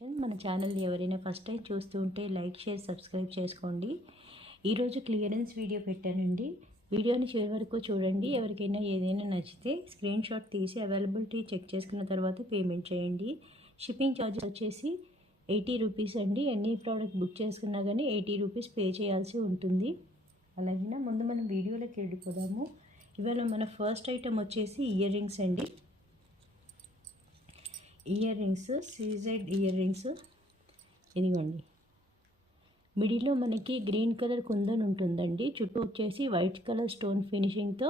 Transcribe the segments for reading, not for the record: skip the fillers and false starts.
మన ఛానల్ని ఎవరైనా ఫస్ట్ టైం చూస్తూ ఉంటే లైక్ షేర్ సబ్స్క్రైబ్ చేసుకోండి. ఈరోజు క్లియరెన్స్ వీడియో పెట్టానండి. వీడియోని చివరి వరకు చూడండి. ఎవరికైనా ఏదైనా నచ్చితే స్క్రీన్ షాట్ తీసి అవైలబిలిటీ చెక్ చేసుకున్న తర్వాత పేమెంట్ చేయండి. షిప్పింగ్ ఛార్జెస్ వచ్చేసి 80 రూపీస్ అండి. ఎన్ని ప్రోడక్ట్ బుక్ చేసుకున్నా కానీ 80 రూపీస్ పే చేయాల్సి ఉంటుంది. అలాగే ముందు మనం వీడియోలోకి వెళ్ళిపోదాము. ఇవాళ మన ఫస్ట్ ఐటమ్ వచ్చేసి ఇయర్ రింగ్స్ అండి. Ear rings CZ ear rings ఇదిగోండి. మిడిల్లో మనకి గ్రీన్ కలర్ కుందన్ ఉంటుందండి. చుట్టూ వచ్చేసి వైట్ కలర్ స్టోన్ ఫినిషింగ్తో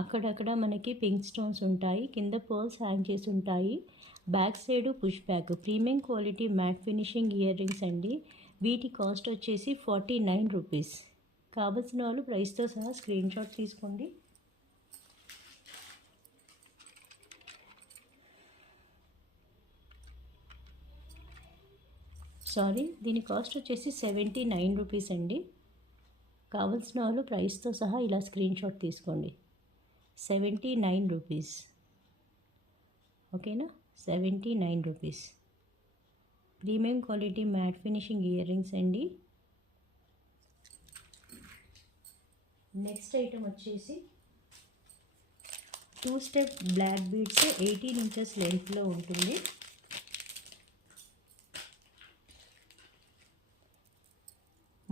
అక్కడక్కడ మనకి పింక్ స్టోన్స్ ఉంటాయి. కింద పర్ల్స్ హ్యాంగ్ చేసి ఉంటాయి. Back side push back premium quality matte finishing ear rings అండి. వీటి కాస్ట్ వచ్చేసి 49 రూపీస్. కావాల్సిన వాళ్ళు ప్రైస్తో సహా స్క్రీన్ షాట్ తీసుకోండి. దీని కాస్ట్ వచ్చేసి 79 రూపీస్ అండి. కావాల్సిన వాళ్ళు ప్రైస్తో సహా ఇలా స్క్రీన్ షాట్ తీసుకోండి. 79 రూపీస్, ఓకేనా? 79 rupees premium quality matte finishing ear rings అండి. నెక్స్ట్ ఐటమ్ వచ్చేసి 2 స్టెప్ బ్లాక్ బీడ్స్ 18 ఇంచెస్ లెంత్లో ఉంటుంది.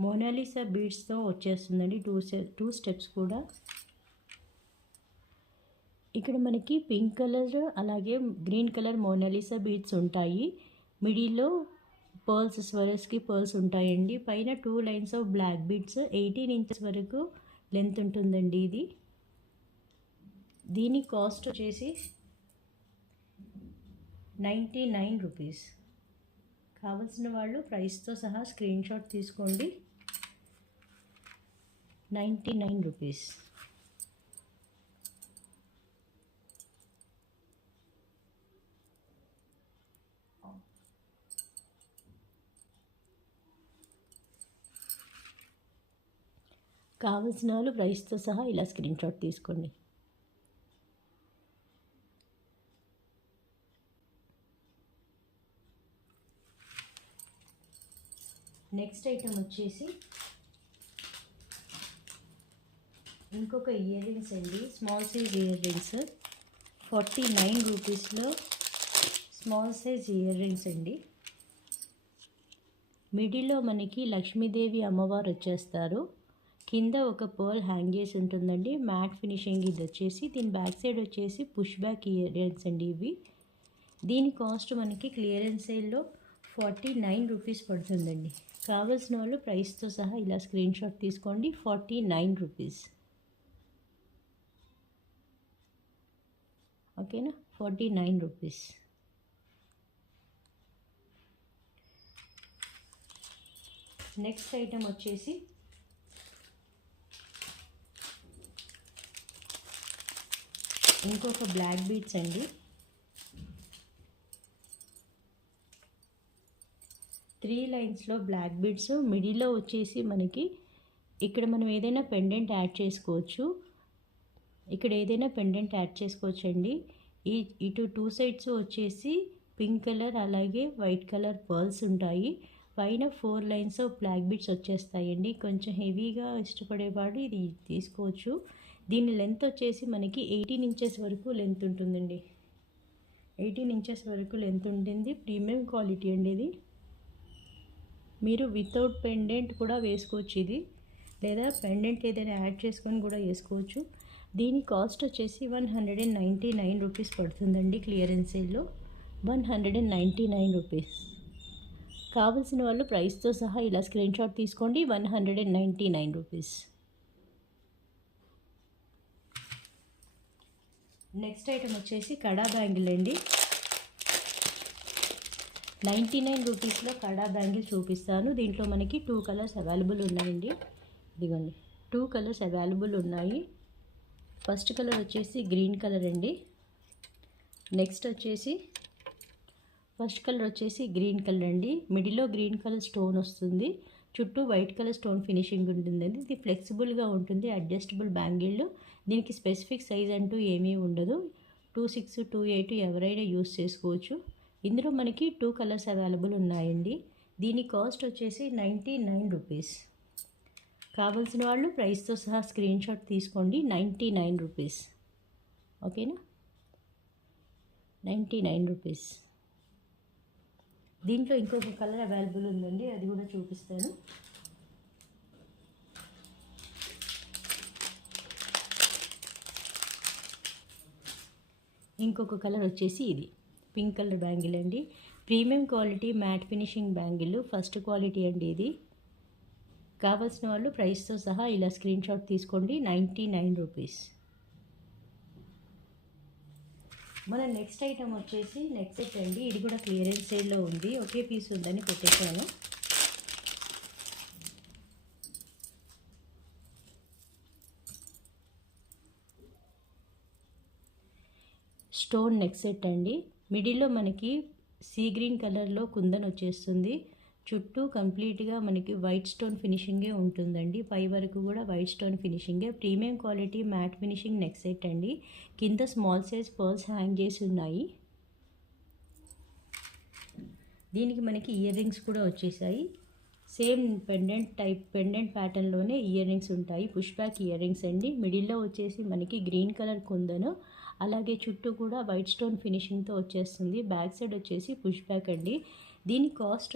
మోనాలిసా బీడ్స్తో వచ్చేస్తుందండి. టూ స్టెప్స్ కూడా. ఇక్కడ మనకి పింక్ కలర్ అలాగే గ్రీన్ కలర్ మోనాలిసా బీడ్స్ ఉంటాయి. మిడిల్లో పర్ల్స్, స్వరస్కి పర్ల్స్ ఉంటాయండి. పైన 2 lines of black beads 18 inches వరకు లెంత్ ఉంటుందండి. దీని కాస్ట్ వచ్చేసి 99 రూపీస్. కావాల్సిన వాళ్ళు ప్రైస్తో సహా స్క్రీన్ షాట్ తీసుకోండి. 99 రూపీస్. కావాల్సిన వాళ్ళు ప్రైస్తో సహా ఇలా స్క్రీన్ షాట్ తీసుకోండి. నెక్స్ట్ ఐటమ్ వచ్చేసి ఇంకొక ఇయర్ రింగ్స్ అండి. స్మాల్ సైజ్ ఇయర్ రింగ్స్ 49 రూపీస్లో స్మాల్ సైజ్ ఇయర్ రింగ్స్ అండి. మిడిల్లో మనకి లక్ష్మీదేవి అమ్మవారు వచ్చేస్తారు. కింద ఒక పర్ల్ హ్యాంగ్ చేసి ఉంటుందండి. మ్యాట్ ఫినిషింగ్ ఇది వచ్చేసి. దీని బ్యాక్ సైడ్ వచ్చేసి పుష్ బ్యాక్ ఇయర్ రింగ్స్ అండి ఇవి. దీని కాస్ట్ మనకి క్లియరెన్స్ సేల్లో 49 రూపీస్ పడుతుందండి. కావాల్సిన వాళ్ళు ప్రైస్తో సహా ఇలా స్క్రీన్ షాట్ తీసుకోండి. 49 రూపీస్, ఓకేనా? 49 రూపీస్. నెక్స్ట్ ఐటమ్ వచ్చేసి ఇంకొక బ్లాక్ బీడ్స్ అండి. 3 లైన్స్లో బ్లాక్ బీడ్స్. మిడిల్లో వచ్చేసి మనకి ఇక్కడ మనం ఏదైనా పెండెంట్ యాడ్ చేసుకోవచ్చు. అండి. ఇటు 2 సైడ్స్ వచ్చేసి పింక్ కలర్ అలాగే వైట్ కలర్ పర్ల్స్ ఉంటాయి. పైన 4 లైన్స్ ఆఫ్ బ్లాక్ బీడ్స్ వచ్చేస్తాయండి. కొంచెం హెవీగా ఇష్టపడేవాడు ఇది తీసుకోవచ్చు. దీని లెంత్ వచ్చేసి మనకి 18 ఇంచెస్ వరకు లెంత్ ఉంటుందండి. 18 ఇంచెస్ వరకు లెంత్ ఉంటుంది. ప్రీమియం క్వాలిటీ అండి ఇది. మీరు వితౌట్ పెండెంట్ కూడా వేసుకోవచ్చు ఇది, లేదా పెండెంట్ ఏదైనా యాడ్ చేసుకొని కూడా వేసుకోవచ్చు. దీని కాస్ట్ వచ్చేసి 199 రూపీస్ పడుతుందండి. క్లియరెన్స్ సేల్లో 199 రూపీస్. కావాల్సిన వాళ్ళు ప్రైస్తో సహా ఇలా స్క్రీన్ షాట్ తీసుకోండి. 199 రూపీస్. నెక్స్ట్ ఐటమ్ వచ్చేసి కడా బ్యాంగిల్ అండి. 99 రూపీస్లో కడా బ్యాంగిల్ చూపిస్తాను. దీంట్లో మనకి 2 కలర్స్ అవైలబుల్ ఉన్నాయండి. ఇదిగోండి, 2 కలర్స్ అవైలబుల్ ఉన్నాయి. ఫస్ట్ కలర్ వచ్చేసి గ్రీన్ కలర్ అండి. నెక్స్ట్ వచ్చేసి ఫస్ట్ కలర్ వచ్చేసి గ్రీన్ కలర్ అండి. మిడిల్లో గ్రీన్ కలర్ స్టోన్ వస్తుంది. చుట్టూ వైట్ కలర్ స్టోన్ ఫినిషింగ్ ఉంటుందండి. ఇది ఫ్లెక్సిబుల్గా ఉంటుంది. Adjustable bangle. దీనికి స్పెసిఫిక్ సైజ్ అంటూ ఏమీ ఉండదు. 26, 28 ఎవరైనా యూస్ చేసుకోవచ్చు. ఇందులో మనకి 2 కలర్స్ అవైలబుల్ ఉన్నాయండి. దీని కాస్ట్ వచ్చేసి 99 రూపీస్. కావాల్సిన వాళ్ళు ప్రైస్తో సహా స్క్రీన్ షాట్ తీసుకోండి. 99 రూపీస్. ఓకేనా, 99 రూపీస్. దీంట్లో ఇంకొక కలర్ అవైలబుల్ ఉందండి, అది కూడా చూపిస్తాను. ఇంకొక కలర్ వచ్చేసి ఇది పింక్ కలర్ బ్యాంగిల్ అండి. Premium quality matte finishing bangle, first quality అండి ఇది. కావాల్సిన వాళ్ళు ప్రైస్తో సహా ఇలా స్క్రీన్ షాట్ తీసుకోండి. 99 రూపీస్. మన నెక్స్ట్ ఐటమ్ వచ్చేసి నెక్ సెట్ అండి. ఇది కూడా క్లియరెన్స్ సేల్లో ఉంది, ఒకే పీస్ ఉందని పెట్టేశాను. స్టోన్ నెక్ సెట్ అండి. మిడిల్లో మనకి సీ గ్రీన్ కలర్లో కుందన్ వచ్చేస్తుంది. చుట్టూ కంప్లీట్గా మనకి వైట్ స్టోన్ ఫినిషింగే ఉంటుందండి. పై వరకు కూడా వైట్ స్టోన్ ఫినిషింగే. Premium quality matte finishing neck set అండి. కింద స్మాల్ సైజ్ పర్ల్స్ హ్యాంగ్ చేసి ఉన్నాయి. దీనికి మనకి ఇయర్ రింగ్స్ కూడా వచ్చేసాయి. సేమ్ పెండెంట్ ప్యాటర్న్లోనే ఇయర్ రింగ్స్ ఉంటాయి. పుష్ బ్యాక్ ఇయర్ రింగ్స్ అండి. మిడిల్లో వచ్చేసి మనకి గ్రీన్ కలర్ కుందను, అలాగే చుట్టూ కూడా వైట్ స్టోన్ ఫినిషింగ్తో వచ్చేస్తుంది. బ్యాక్ సైడ్ వచ్చేసి పుష్ బ్యాక్ అండి. దీని కాస్ట్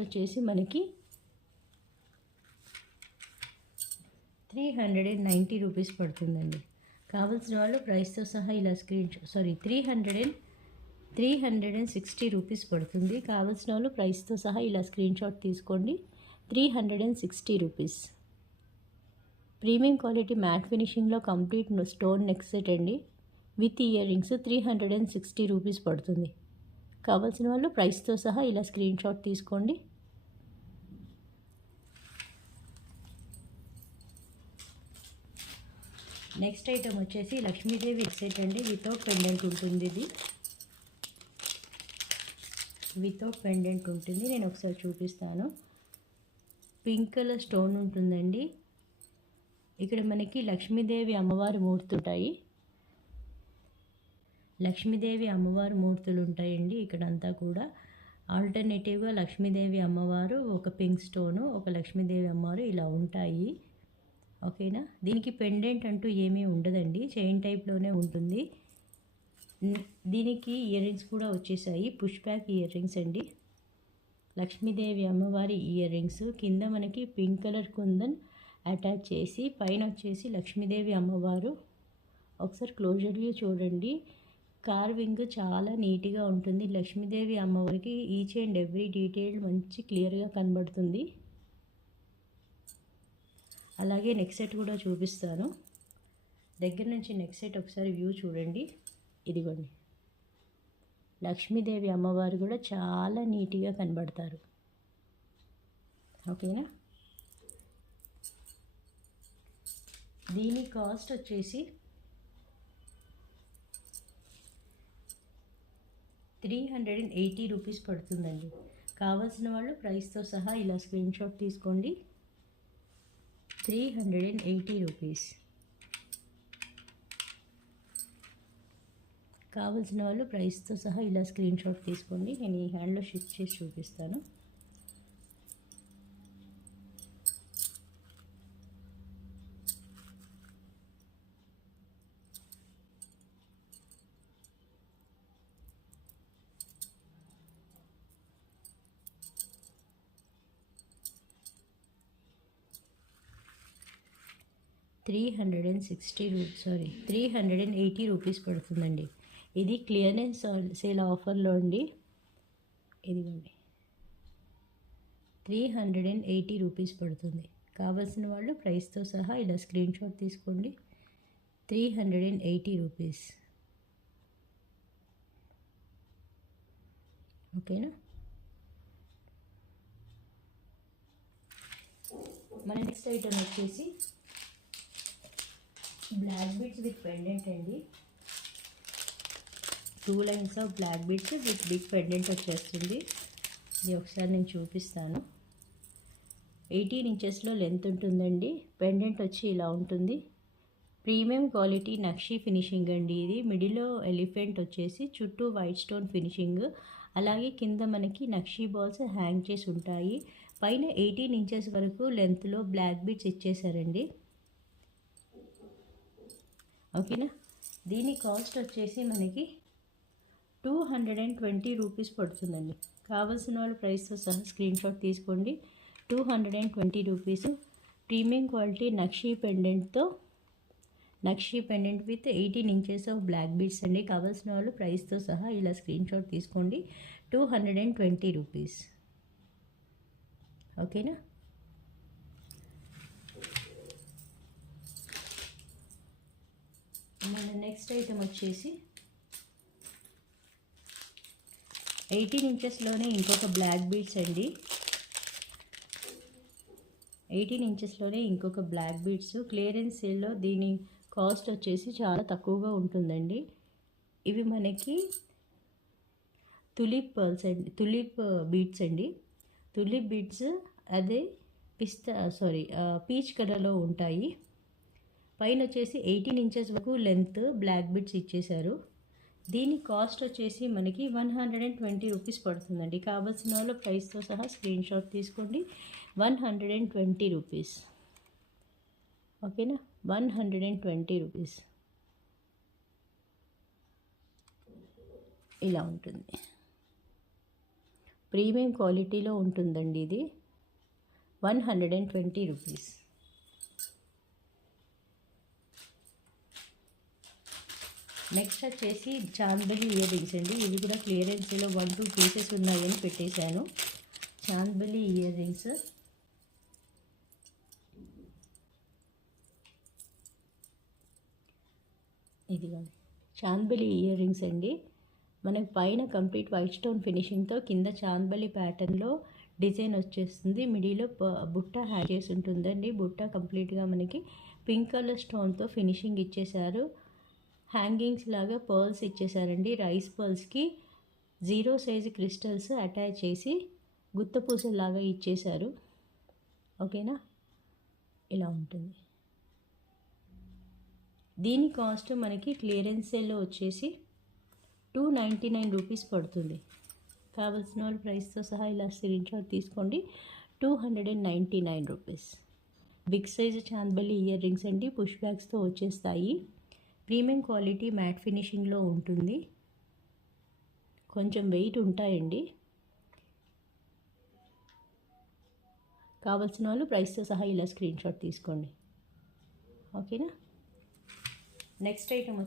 వచ్చేసి మనకి 390 రూపీస్ పడుతుందండి. కావాల్సిన వాళ్ళు ప్రైస్తో సహా ఇలా 360 రూపీస్ పడుతుంది. కావాల్సిన వాళ్ళు ప్రైస్తో సహా ఇలా స్క్రీన్ షాట్ తీసుకోండి. 360 రూపీస్. ప్రీమియం క్వాలిటీ మ్యాట్ ఫినిషింగ్లో కంప్లీట్ స్టోన్ నెక్ సెట్ అండి. విత్ ఇయర్ రింగ్స్ 360 రూపీస్ పడుతుంది. కావాల్సిన వాళ్ళు ప్రైస్తో సహా ఇలా స్క్రీన్ షాట్ తీసుకోండి. నెక్స్ట్ ఐటమ్ వచ్చేసి లక్ష్మీదేవి నెక్ సెట్ అండి. వితౌట్ పెండెంట్ ఉంటుంది. ఇది వితౌట్ పెండెంట్ ఉంటుంది. నేను ఒకసారి చూపిస్తాను. పింక్ కలర్ స్టోన్ ఉంటుందండి. ఇక్కడ మనకి లక్ష్మీదేవి అమ్మవారి మూర్తి ఉంటాయి. లక్ష్మీదేవి అమ్మవారు మూర్తులు ఉంటాయండి. ఇక్కడంతా కూడా ఆల్టర్నేటివ్గా లక్ష్మీదేవి అమ్మవారు, ఒక పింక్ స్టోను, ఒక లక్ష్మీదేవి అమ్మవారు ఇలా ఉంటాయి. ఓకేనా. దీనికి పెండెంట్ అంటూ ఏమీ ఉండదండి, చైన్ టైప్లోనే ఉంటుంది. దీనికి ఇయర్ రింగ్స్ కూడా వచ్చేసాయి. పుష్ బ్యాక్ ఇయర్ రింగ్స్ అండి. లక్ష్మీదేవి అమ్మవారి ఇయర్ రింగ్స్. కింద మనకి పింక్ కలర్ కుందన్ అటాచ్ చేసి, పైన వచ్చేసి లక్ష్మీదేవి అమ్మవారు. ఒకసారి క్లోజర్ వ్యూ చూడండి. కార్వింగ్ చాలా నీట్గా ఉంటుంది. లక్ష్మీదేవి అమ్మవారికి ఈచ్ అండ్ ఎవ్రీ డీటెయిల్ మంచి క్లియర్గా కనబడుతుంది. అలాగే నెక్ సెట్ కూడా చూపిస్తాను. దగ్గర నుంచి నెక్ సెట్ ఒకసారి వ్యూ చూడండి. ఇదిగోండి, లక్ష్మీదేవి అమ్మవారు కూడా చాలా నీట్గా కనబడతారు. ఓకేనా. దీని కాస్ట్ వచ్చేసి 380 రూపీస్ పడుతుందండి. కావాల్సిన వాళ్ళు ప్రైస్తో సహా ఇలా స్క్రీన్ షాట్ తీసుకోండి. 380 రూపీస్. కావాల్సిన వాళ్ళు ప్రైస్తో సహా ఇలా స్క్రీన్ షాట్ తీసుకోండి. నేను ఈ హ్యాండ్లో షిఫ్ట్ చేసి చూపిస్తాను. త్రీ హండ్రెడ్ అండ్ 80 రూపీస్ పడుతుందండి. ఇది క్లియరెన్స్ సేల్ ఆఫర్లో అండి. ఇదిగోండి, 380 రూపీస్ పడుతుంది. కావాల్సిన వాళ్ళు ప్రైస్తో సహా ఇలా స్క్రీన్ షాట్ తీసుకోండి. 380 రూపీస్. ఓకేనా. మన నెక్స్ట్ ఐటమ్ వచ్చేసి బ్లాక్ బీడ్స్ విత్ పెండెంట్ అండి. 2 lines of black beads with big pendant వచ్చేస్తుంది. ఇది ఒకసారి నేను చూపిస్తాను. 18 ఇంచెస్లో లెంత్ ఉంటుందండి. పెండెంట్ వచ్చి ఇలా ఉంటుంది. ప్రీమియం క్వాలిటీ నక్షి ఫినిషింగ్ అండి. ఇది మిడిల్లో ఎలిఫెంట్ వచ్చేసి చుట్టూ వైట్ స్టోన్ ఫినిషింగ్, అలాగే కింద మనకి నక్షి బాల్స్ హ్యాంగ్ చేసి ఉంటాయి. పైన 18 ఇంచెస్ వరకు లెంత్లో బ్లాక్ బీడ్స్ ఇచ్చేసారండి. ఓకేనా. దీని కాస్ట్ వచ్చేసి మనకి 220 రూపీస్ పడుతుందండి. కావాల్సిన వాళ్ళు ప్రైస్తో సహా స్క్రీన్ షాట్ తీసుకోండి. 220 రూపీస్. ప్రీమియం క్వాలిటీ నక్షి pendant with 18 inches of black beads అండి. కావాల్సిన వాళ్ళు ప్రైస్తో సహా ఇలా స్క్రీన్ షాట్ తీసుకోండి. 220 రూపీస్. ఓకేనా. మన నెక్స్ట్ ఐటమ్ వచ్చేసి 18 ఇంచెస్లోనే ఇంకొక బ్లాక్ బీడ్స్ అండి. 18 ఇంచెస్లోనే ఇంకొక బ్లాక్ బీడ్స్ క్లియరెన్స్ సేల్లో దీని కాస్ట్ వచ్చేసి చాలా తక్కువగా ఉంటుందండి. ఇవి మనకి తులిప్ బీడ్స్ అండి. తులిప్ బీడ్స్ అదే పీచ్ కలర్లో ఉంటాయి. పైన వచ్చేసి 18 ఇంచెస్ వరకు లెంత్ బ్లాక్ బీడ్స్ ఇచ్చేశారు. దీని కాస్ట్ వచ్చేసి మనకి 120 రూపీస్ పడుతుందండి. కావాల్సిన వాళ్ళు ప్రైస్తో సహా స్క్రీన్ షాట్ తీసుకోండి. 120 రూపీస్. ఓకేనా. 120 రూపీస్. ఇలా ఉంటుంది. ప్రీమియం క్వాలిటీలో ఉంటుందండి ఇది. 120 రూపీస్. నెక్స్ట్ వచ్చేసి చాంద్బలి ఇయర్ రింగ్స్ అండి. ఇవి కూడా క్లియరెన్స్లో 1-2 పీసెస్ ఉన్నాయని పెట్టేశాను. Chandbali ear rings. ఇదిగో చాంద్బలి ఇయర్ రింగ్స్ అండి. మనకు పైన కంప్లీట్ వైట్ స్టోన్ ఫినిషింగ్తో కింద చాంద్బలి ప్యాటర్న్లో డిజైన్ వచ్చేస్తుంది. మిడిలో బుట్ట హ్యాంగ్ చేసి ఉంటుందండి. బుట్ట కంప్లీట్గా మనకి పింక్ కలర్ స్టోన్తో ఫినిషింగ్ ఇచ్చేశారు. హ్యాంగింగ్స్ లాగా పర్ల్స్ ఇచ్చేసారండి. రైస్ పర్ల్స్కి 0 సైజు క్రిస్టల్స్ అటాచ్ చేసి గుత్తపూసలాగా ఇచ్చేశారు. ఓకేనా. ఇలా ఉంటుంది. దీని కాస్ట్ మనకి క్లియరెన్స్ సేల్లో వచ్చేసి 299 రూపీస్ పడుతుంది. కావాల్సిన వాళ్ళు ప్రైస్తో సహా ఇలా స్క్రీన్ షాట్ తీసుకోండి. 299 రూపీస్. బిగ్ సైజు చాంద్బలి ఇయర్ రింగ్స్ అండి. పుష్ బ్యాగ్స్తో వచ్చేస్తాయి. ప్రీమియం క్వాలిటీ మ్యాట్ ఫినిషింగ్లో ఉంటుంది. కొంచెం వెయిట్ ఉంటాయండి. కావాల్సిన వాళ్ళు ప్రైస్తో సహా ఇలా స్క్రీన్ షాట్ తీసుకోండి. ఓకేనా. నెక్స్ట్ ఐటమ్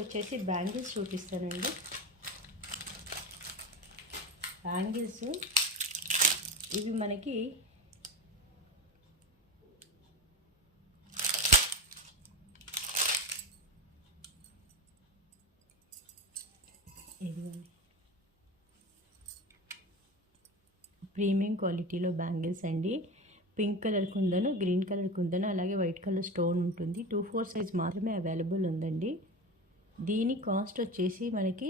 వచ్చేసి బ్యాంగిల్స్ చూపిస్తానండి. బ్యాంగిల్స్ ఇవి మనకి ప్రీమియం క్వాలిటీలో బ్యాంగిల్స్ అండి. పింక్ కలర్ కుందను, గ్రీన్ కలర్ కుందను, అలాగే వైట్ కలర్ స్టోన్ ఉంటుంది. 2-4 సైజ్ మాత్రమే అవైలబుల్ ఉందండి. దీని కాస్ట్ వచ్చేసి మనకి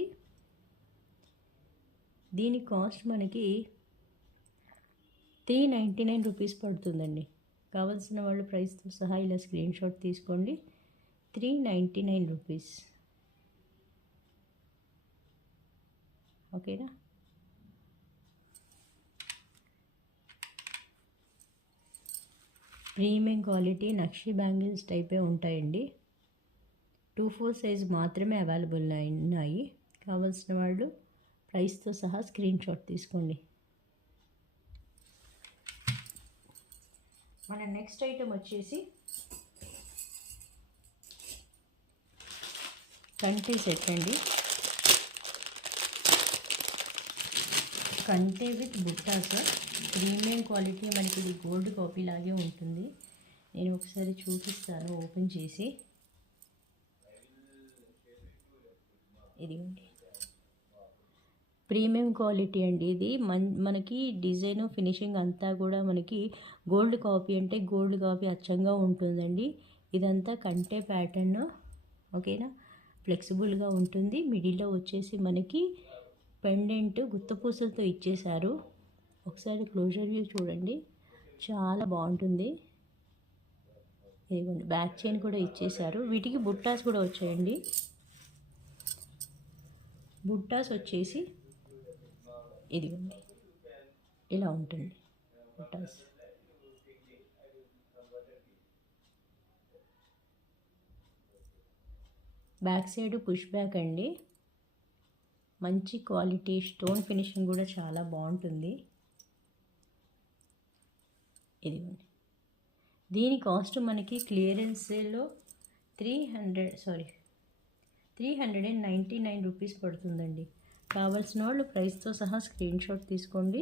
399 రూపీస్ పడుతుందండి. కావాల్సిన వాళ్ళు ప్రైస్తో సహా ఇలా స్క్రీన్ షాట్ తీసుకోండి. 399 రూపీస్. ఓకేనా. ప్రీమియం క్వాలిటీ నక్షి బ్యాంగిల్స్ టైపే ఉంటాయండి. 2-4 సైజ్ మాత్రమే అవైలబుల్ ఉన్నాయి. కావాల్సిన వాళ్ళు ప్రైస్తో సహా స్క్రీన్ షాట్ తీసుకోండి. మన నెక్స్ట్ ఐటమ్ వచ్చేసి కంటే సెట్ అండి. కంటే విత్ బుట్టాస్. Premium quality. మనకి ఇది గోల్డ్ కాపీ లాగే ఉంటుంది. నేను ఒకసారి చూపిస్తాను ఓపెన్ చేసి. ఇదిగోండి, ప్రీమియం క్వాలిటీ అండి ఇది. మనకి డిజైన్ ఫినిషింగ్ అంతా కూడా మనకి గోల్డ్ కాపీ అంటే గోల్డ్ కాపీ అచ్చంగా ఉంటుందండి. ఇదంతా కంటే ప్యాటర్న్, ఓకేనా. ఫ్లెక్సిబుల్గా ఉంటుంది. మిడిల్లో వచ్చేసి మనకి పెండెంట్ గుత్తపూసలతో ఇచ్చేశారు. ఒకసారి క్లోజర్ వ్యూ చూడండి, చాలా బాగుంటుంది. ఇదిగోండి, బ్యాక్ చైన్ కూడా ఇచ్చేశారు. వీటికి బుట్టాస్ కూడా వచ్చాయండి. బుట్టాస్ వచ్చేసి ఇదిగోండి ఇలా ఉంటుంది బుట్టాస్. బ్యాక్ సైడ్ పుష్ బ్యాక్ అండి. మంచి క్వాలిటీ, స్టోన్ ఫినిషింగ్ కూడా చాలా బాగుంటుంది. ఇదిగోండి, దీని కాస్ట్ మనకి క్లియరెన్స్ సేల్లో 399 రూపీస్ పడుతుందండి. కావాల్సిన వాళ్ళు ప్రైస్తో సహా స్క్రీన్ షాట్ తీసుకోండి.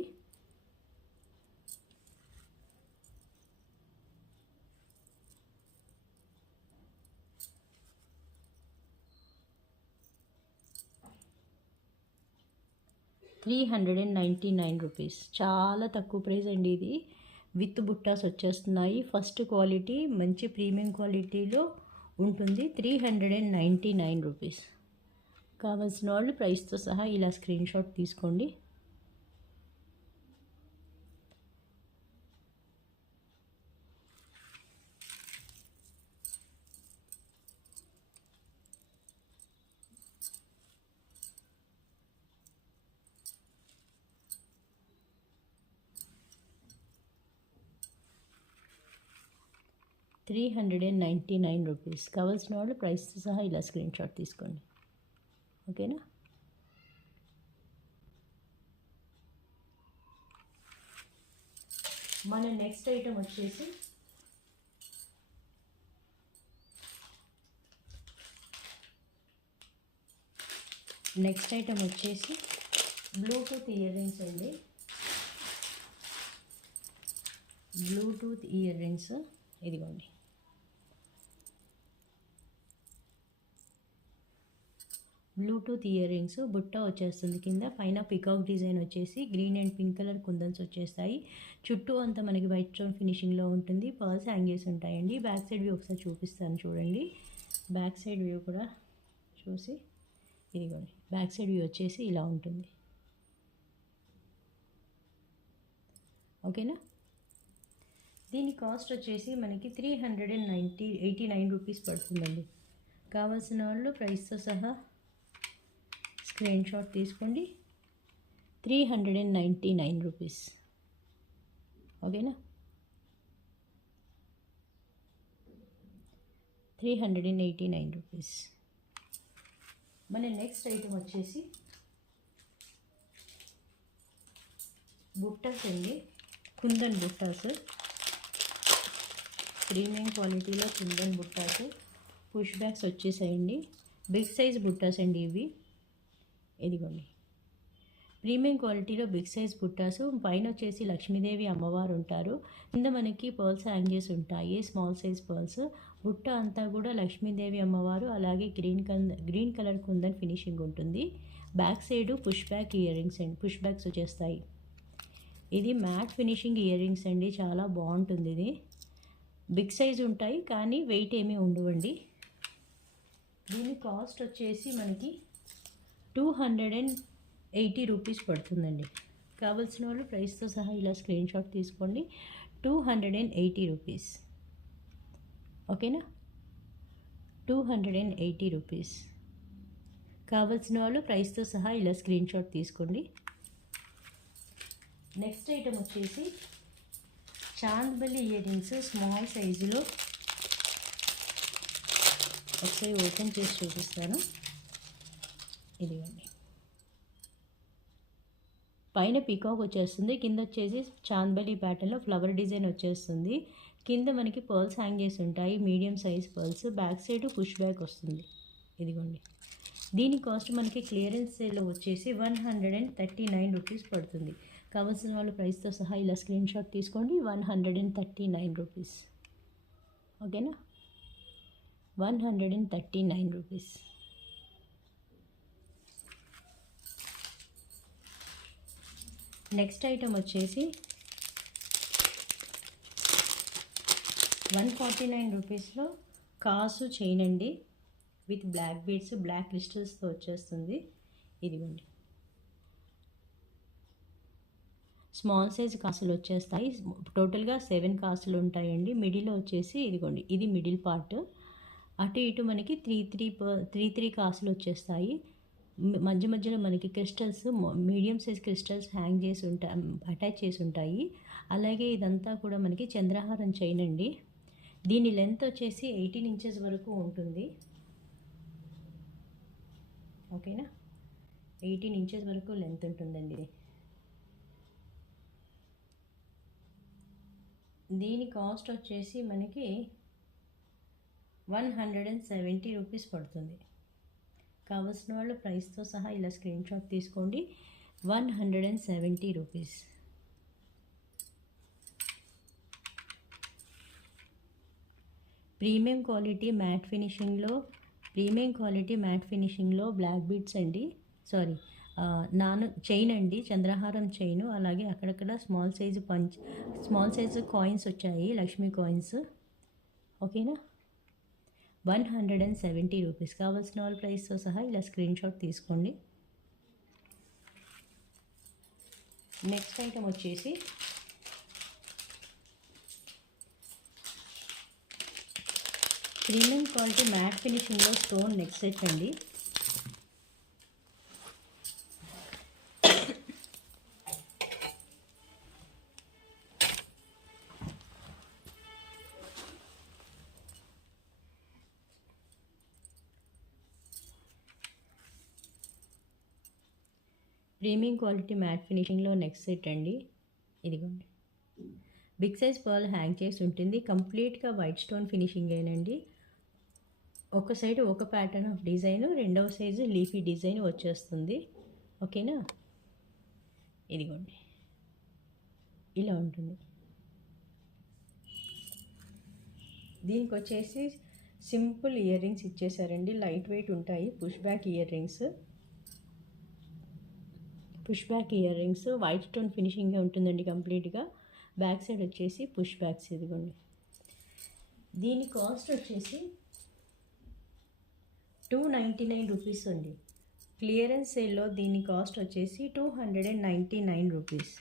₹399, చాలా తక్కువ ప్రైస్ అండి ఇది. విత్ బుట్టాస్ వచ్చేస్తున్నాయి. ఫస్ట్ క్వాలిటీ మంచి ప్రీమియం క్వాలిటీలో ఉంటుంది. ₹399. కావాల్సిన వాళ్ళు ప్రైస్తో సహా ఇలా స్క్రీన్ షాట్ తీసుకోండి. ₹399. కావాల్సిన వాళ్ళు ప్రైస్తో సహా ఇలా స్క్రీన్ షాట్ తీసుకోండి, ఓకేనా. మన నెక్స్ట్ ఐటమ్ వచ్చేసి బ్లూటూత్ ఇయర్ రింగ్స్ అండి. బ్లూటూత్ ఇయర్ రింగ్స్ ఇదిగోండి. బ్లూటూత్ ఇయర్ రింగ్స్ బుట్ట వచ్చేస్తుంది. కింద పైన పికాక్ డిజైన్ వచ్చేసి గ్రీన్ అండ్ పింక్ కలర్ కుందన్స్ వచ్చేస్తాయి. చుట్టూ అంతా మనకి వైట్ స్టోన్ ఫినిషింగ్లో ఉంటుంది. పర్ల్స్ హ్యాంగర్స్ ఉంటాయండి. బ్యాక్ సైడ్ వ్యూ ఒకసారి చూపిస్తాను చూడండి. బ్యాక్ సైడ్ వ్యూ కూడా చూసి ఇదిగోండి, బ్యాక్ సైడ్ వ్యూ వచ్చేసి ఇలా ఉంటుంది, ఓకేనా. దీని కాస్ట్ వచ్చేసి మనకి 389 రూపీస్ పడుతుందండి. కావాల్సిన వాళ్ళు ప్రైస్తో సహా స్క్రీన్ షాట్ తీసుకోండి. 399 రూపీస్, ఓకేనా. 389 రూపీస్. మన నెక్స్ట్ ఐటమ్ వచ్చేసి బుట్టాస్ అండి. కుందన్ బుట్టాస్, ప్రీమియం క్వాలిటీలో కుందన్ బుట్టాస్. పుష్ బ్యాక్స్ వచ్చేసాయండి. బిగ్ సైజ్ బుట్టాస్ అండి ఇవి. ఇదిగోండి, ప్రీమియం క్వాలిటీలో బిగ్ సైజ్ బుట్టాసు. పైన వచ్చేసి లక్ష్మీదేవి అమ్మవారు ఉంటారు. కింద మనకి పర్ల్స్ హ్యాంగర్స్ ఉంటాయి, స్మాల్ సైజ్ పర్ల్స్. బుట్ట అంతా కూడా లక్ష్మీదేవి అమ్మవారు, అలాగే గ్రీన్ కలర్ కుందన్ ఫినిషింగ్ ఉంటుంది. Back side push back ear rings అండి, పుష్ బ్యాక్స్ వచ్చేస్తాయి. ఇది మ్యాట్ ఫినిషింగ్ ఇయర్ రింగ్స్ అండి, చాలా బాగుంటుంది. ఇది బిగ్ సైజ్ ఉంటాయి కానీ వెయిట్ ఏమీ ఉండవండి. దీని కాస్ట్ వచ్చేసి మనకి 280 రూపీస్ పడుతుందండి. కావాల్సిన వాళ్ళు ప్రైస్తో సహా ఇలా స్క్రీన్ షాట్ తీసుకోండి. 280 రూపీస్, ఓకేనా. 280 రూపీస్. కావాల్సిన వాళ్ళు ప్రైస్తో సహా ఇలా స్క్రీన్ షాట్ తీసుకోండి. నెక్స్ట్ ఐటమ్ వచ్చేసి చాంద్బలి ఇయర్ రింగ్స్ స్మాల్ సైజులో. ఒకసారి ఓపెన్ చేసి చూపిస్తాను. ఇదిగోండి, పైన పీకాక్ వచ్చేస్తుంది, కింద వచ్చేసి చాంద్బలి ప్యాటర్న్లో ఫ్లవర్ డిజైన్ వచ్చేస్తుంది. కింద మనకి పర్ల్స్ హ్యాంగర్స్ ఉంటాయి, medium size pearls. Back side push back వస్తుంది. ఇదిగోండి, దీని కాస్ట్ మనకి క్లియరెన్స్ సేల్లో వచ్చేసి 139 రూపీస్ పడుతుంది. కావాల్సిన వాళ్ళు ప్రైస్తో సహా ఇలా స్క్రీన్ షాట్ తీసుకోండి. 139 రూపీస్, ఓకేనా. 139 రూపీస్. నెక్స్ట్ ఐటమ్ వచ్చేసి 149 రూపీస్లో కాసు చైన్ అండి, విత్ బ్లాక్ బీడ్స్, బ్లాక్ క్రిస్టల్స్తో వచ్చేస్తుంది. ఇదిగోండి, స్మాల్ సైజ్ కాసులు వచ్చేస్తాయి. టోటల్గా 7 కాసులు ఉంటాయండి. మిడిల్లో వచ్చేసి ఇదిగోండి, ఇది మిడిల్ పార్ట్. అటు ఇటు మనకి త్రీ కాసులు వచ్చేస్తాయి. మధ్య మధ్యలో మనకి crystals, medium size crystals hang చేసి ఉంటాయి, అటాచ్ చేసి ఉంటాయి. అలాగే ఇదంతా కూడా మనకి చంద్రహారం చైన్ అండి. దీని లెంత్ వచ్చేసి 18 ఇంచెస్ వరకు ఉంటుంది. ఓకేనా, 18 ఇంచెస్ వరకు లెంత్ ఉంటుందండి ఇది. దీని కాస్ట్ వచ్చేసి మనకి 170 రూపీస్ పడుతుంది. కావాల్సిన వాళ్ళు ప్రైస్తో సహా ఇలా స్క్రీన్ షాట్ తీసుకోండి. 170 రూపీస్. ప్రీమియం క్వాలిటీ మ్యాట్ ఫినిషింగ్లో బ్లాక్ బీడ్స్ అండి, సారీ చైన్ అండి, చంద్రహారం చైన్. అలాగే అక్కడక్కడ స్మాల్ సైజు కాయిన్స్ వచ్చాయి, లక్ష్మీ కాయిన్స్. ఓకేనా, 170 రూపీస్. కావాల్సిన వాళ్ళ ప్రైస్తో సహా ఇలా స్క్రీన్ షాట్ తీసుకోండి. నెక్స్ట్ ఐటమ్ వచ్చేసి ప్రీమియం క్వాలిటీ మ్యాట్ ఫినిషింగ్లో స్టోన్ నెక్ సెట్ అండి. ప్రీమియం క్వాలిటీ మ్యాట్ ఫినిషింగ్లో నెక్ సెట్ అండి. ఇదిగోండి, బిగ్ సైజ్ పర్ల్ హ్యాంగ్ చేసి ఉంటుంది. కంప్లీట్గా వైట్ స్టోన్ ఫినిషింగ్ ఏనండి. ఒక సైడ్ ఒక ప్యాటర్న్ ఆఫ్ డిజైన్, రెండవ సైజు లీఫీ డిజైన్ వచ్చేస్తుంది. ఓకేనా, ఇదిగోండి ఇలా ఉంటుంది. దీనికి వచ్చేసి సింపుల్ ఇయర్ రింగ్స్ ఇచ్చేసారండి, లైట్ వెయిట్ ఉంటాయి. Push back ear rings white stone ఫినిషింగ్గా ఉంటుందండి కంప్లీట్గా. బ్యాక్ సైడ్ వచ్చేసి పుష్ బ్యాక్స్. ఇదిగోండి, దీని కాస్ట్ వచ్చేసి 299 రూపీస్ అండి. క్లియరెన్స్ సేల్లో దీని కాస్ట్ వచ్చేసి 299 రూపీస్.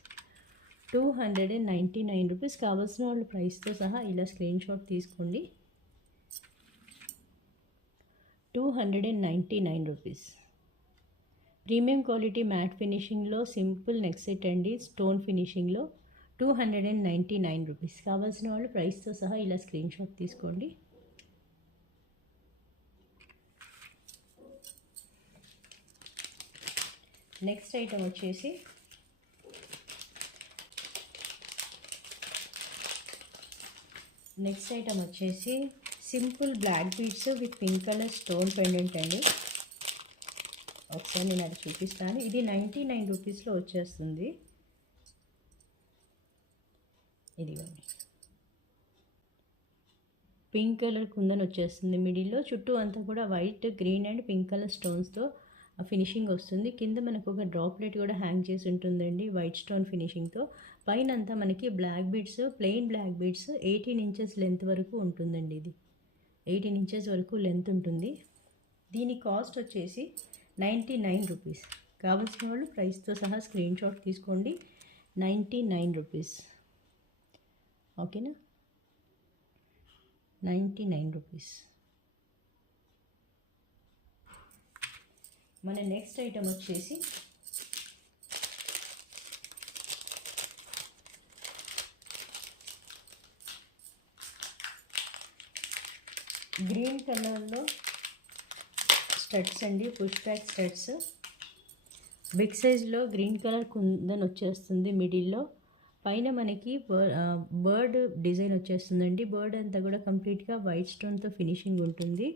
299 రూపీస్. కావాల్సిన వాళ్ళు ప్రైస్తో సహా ఇలా స్క్రీన్ షాట్ తీసుకోండి. 299 రూపీస్. ప్రీమియం క్వాలిటీ మ్యాట్ ఫినిషింగ్లో సింపుల్ నెక్ సెట్ అండి, స్టోన్ ఫినిషింగ్లో 299 రూపీస్. కావాల్సిన వాళ్ళు ప్రైస్తో సహా ఇలా స్క్రీన్ షాట్ తీసుకోండి. నెక్స్ట్ ఐటమ్ వచ్చేసి simple black beads with pink colour stone pendant అండి. ఒకసారి నేను అది చూపిస్తాను. ఇది 99 రూపీస్లో వచ్చేస్తుంది. ఇదిగోండి, పింక్ కలర్ కుందన్ వచ్చేస్తుంది మిడిల్లో. చుట్టూ అంతా కూడా white, green and pink colour స్టోన్స్తో ఫినిషింగ్ వస్తుంది. కింద మనకు ఒక డ్రాప్లెట్ కూడా హ్యాంగ్ చేసి ఉంటుందండి, వైట్ స్టోన్ ఫినిషింగ్తో. పైన అంతా మనకి black beads, plain black beads 18 inches length వరకు ఉంటుందండి. ఇది 18 ఇంచెస్ వరకు లెంత్ ఉంటుంది. దీని కాస్ట్ వచ్చేసి 99 రూపీస్. కావాల్సిన వాళ్ళు ప్రైస్తో సహా స్క్రీన్ షాట్ తీసుకోండి. 99 రూపీస్. ఓకేనా, 99 రూపీస్. మన నెక్స్ట్ ఐటమ్ వచ్చేసి గ్రీన్ కలర్లో స్టడ్స్ అండి, పుష్ బ్యాక్ స్టడ్స్. బిగ్ సైజ్లో గ్రీన్ కలర్ కుందన్ వచ్చేస్తుంది మిడిల్లో. పైన మనకి బర్డ్ డిజైన్ వచ్చేస్తుందండి. బర్డ్ అంతా కూడా కంప్లీట్గా వైట్ స్టోన్తో ఫినిషింగ్ ఉంటుంది.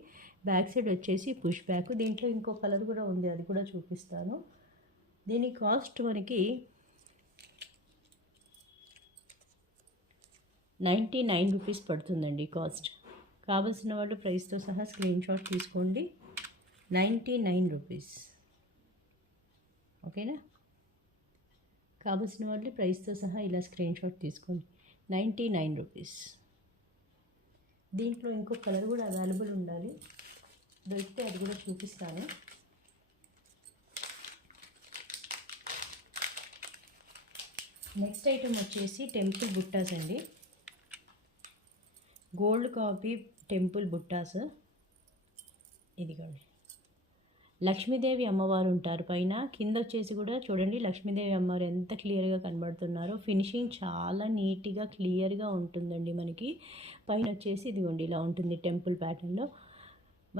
బ్యాక్ సైడ్ వచ్చేసి పుష్ బ్యాక్. దీంట్లో ఇంకో కలర్ కూడా ఉంది, అది కూడా చూపిస్తాను. దీని కాస్ట్ మనకి 99 రూపీస్ పడుతుందండి కాస్ట్. కావాల్సిన వాళ్ళు ప్రైస్తో సహా స్క్రీన్ షాట్ తీసుకోండి. 99 రూపీస్. ఓకేనా, కావాల్సిన వాళ్ళు ప్రైస్తో సహా ఇలా స్క్రీన్ షాట్ తీసుకోండి. 99 రూపీస్. దీంట్లో ఇంకో కలర్ కూడా అవైలబుల్ ఉండాలి, దొరికితే అది కూడా చూపిస్తాను. నెక్స్ట్ ఐటమ్ వచ్చేసి టెంపుల్ బుట్టాస్ అండి. గోల్డ్ కాపీ టెంపుల్ బుట్టాస్. ఇదిగోండి, లక్ష్మీదేవి అమ్మవారు ఉంటారు పైన, కింద వచ్చేసి కూడా చూడండి లక్ష్మీదేవి అమ్మవారు ఎంత క్లియర్గా కనబడుతున్నారో. ఫినిషింగ్ చాలా నీట్గా క్లియర్గా ఉంటుందండి. మనకి పైన వచ్చేసి ఇదిగోండి ఇలా ఉంటుంది టెంపుల్ ప్యాటర్న్లో.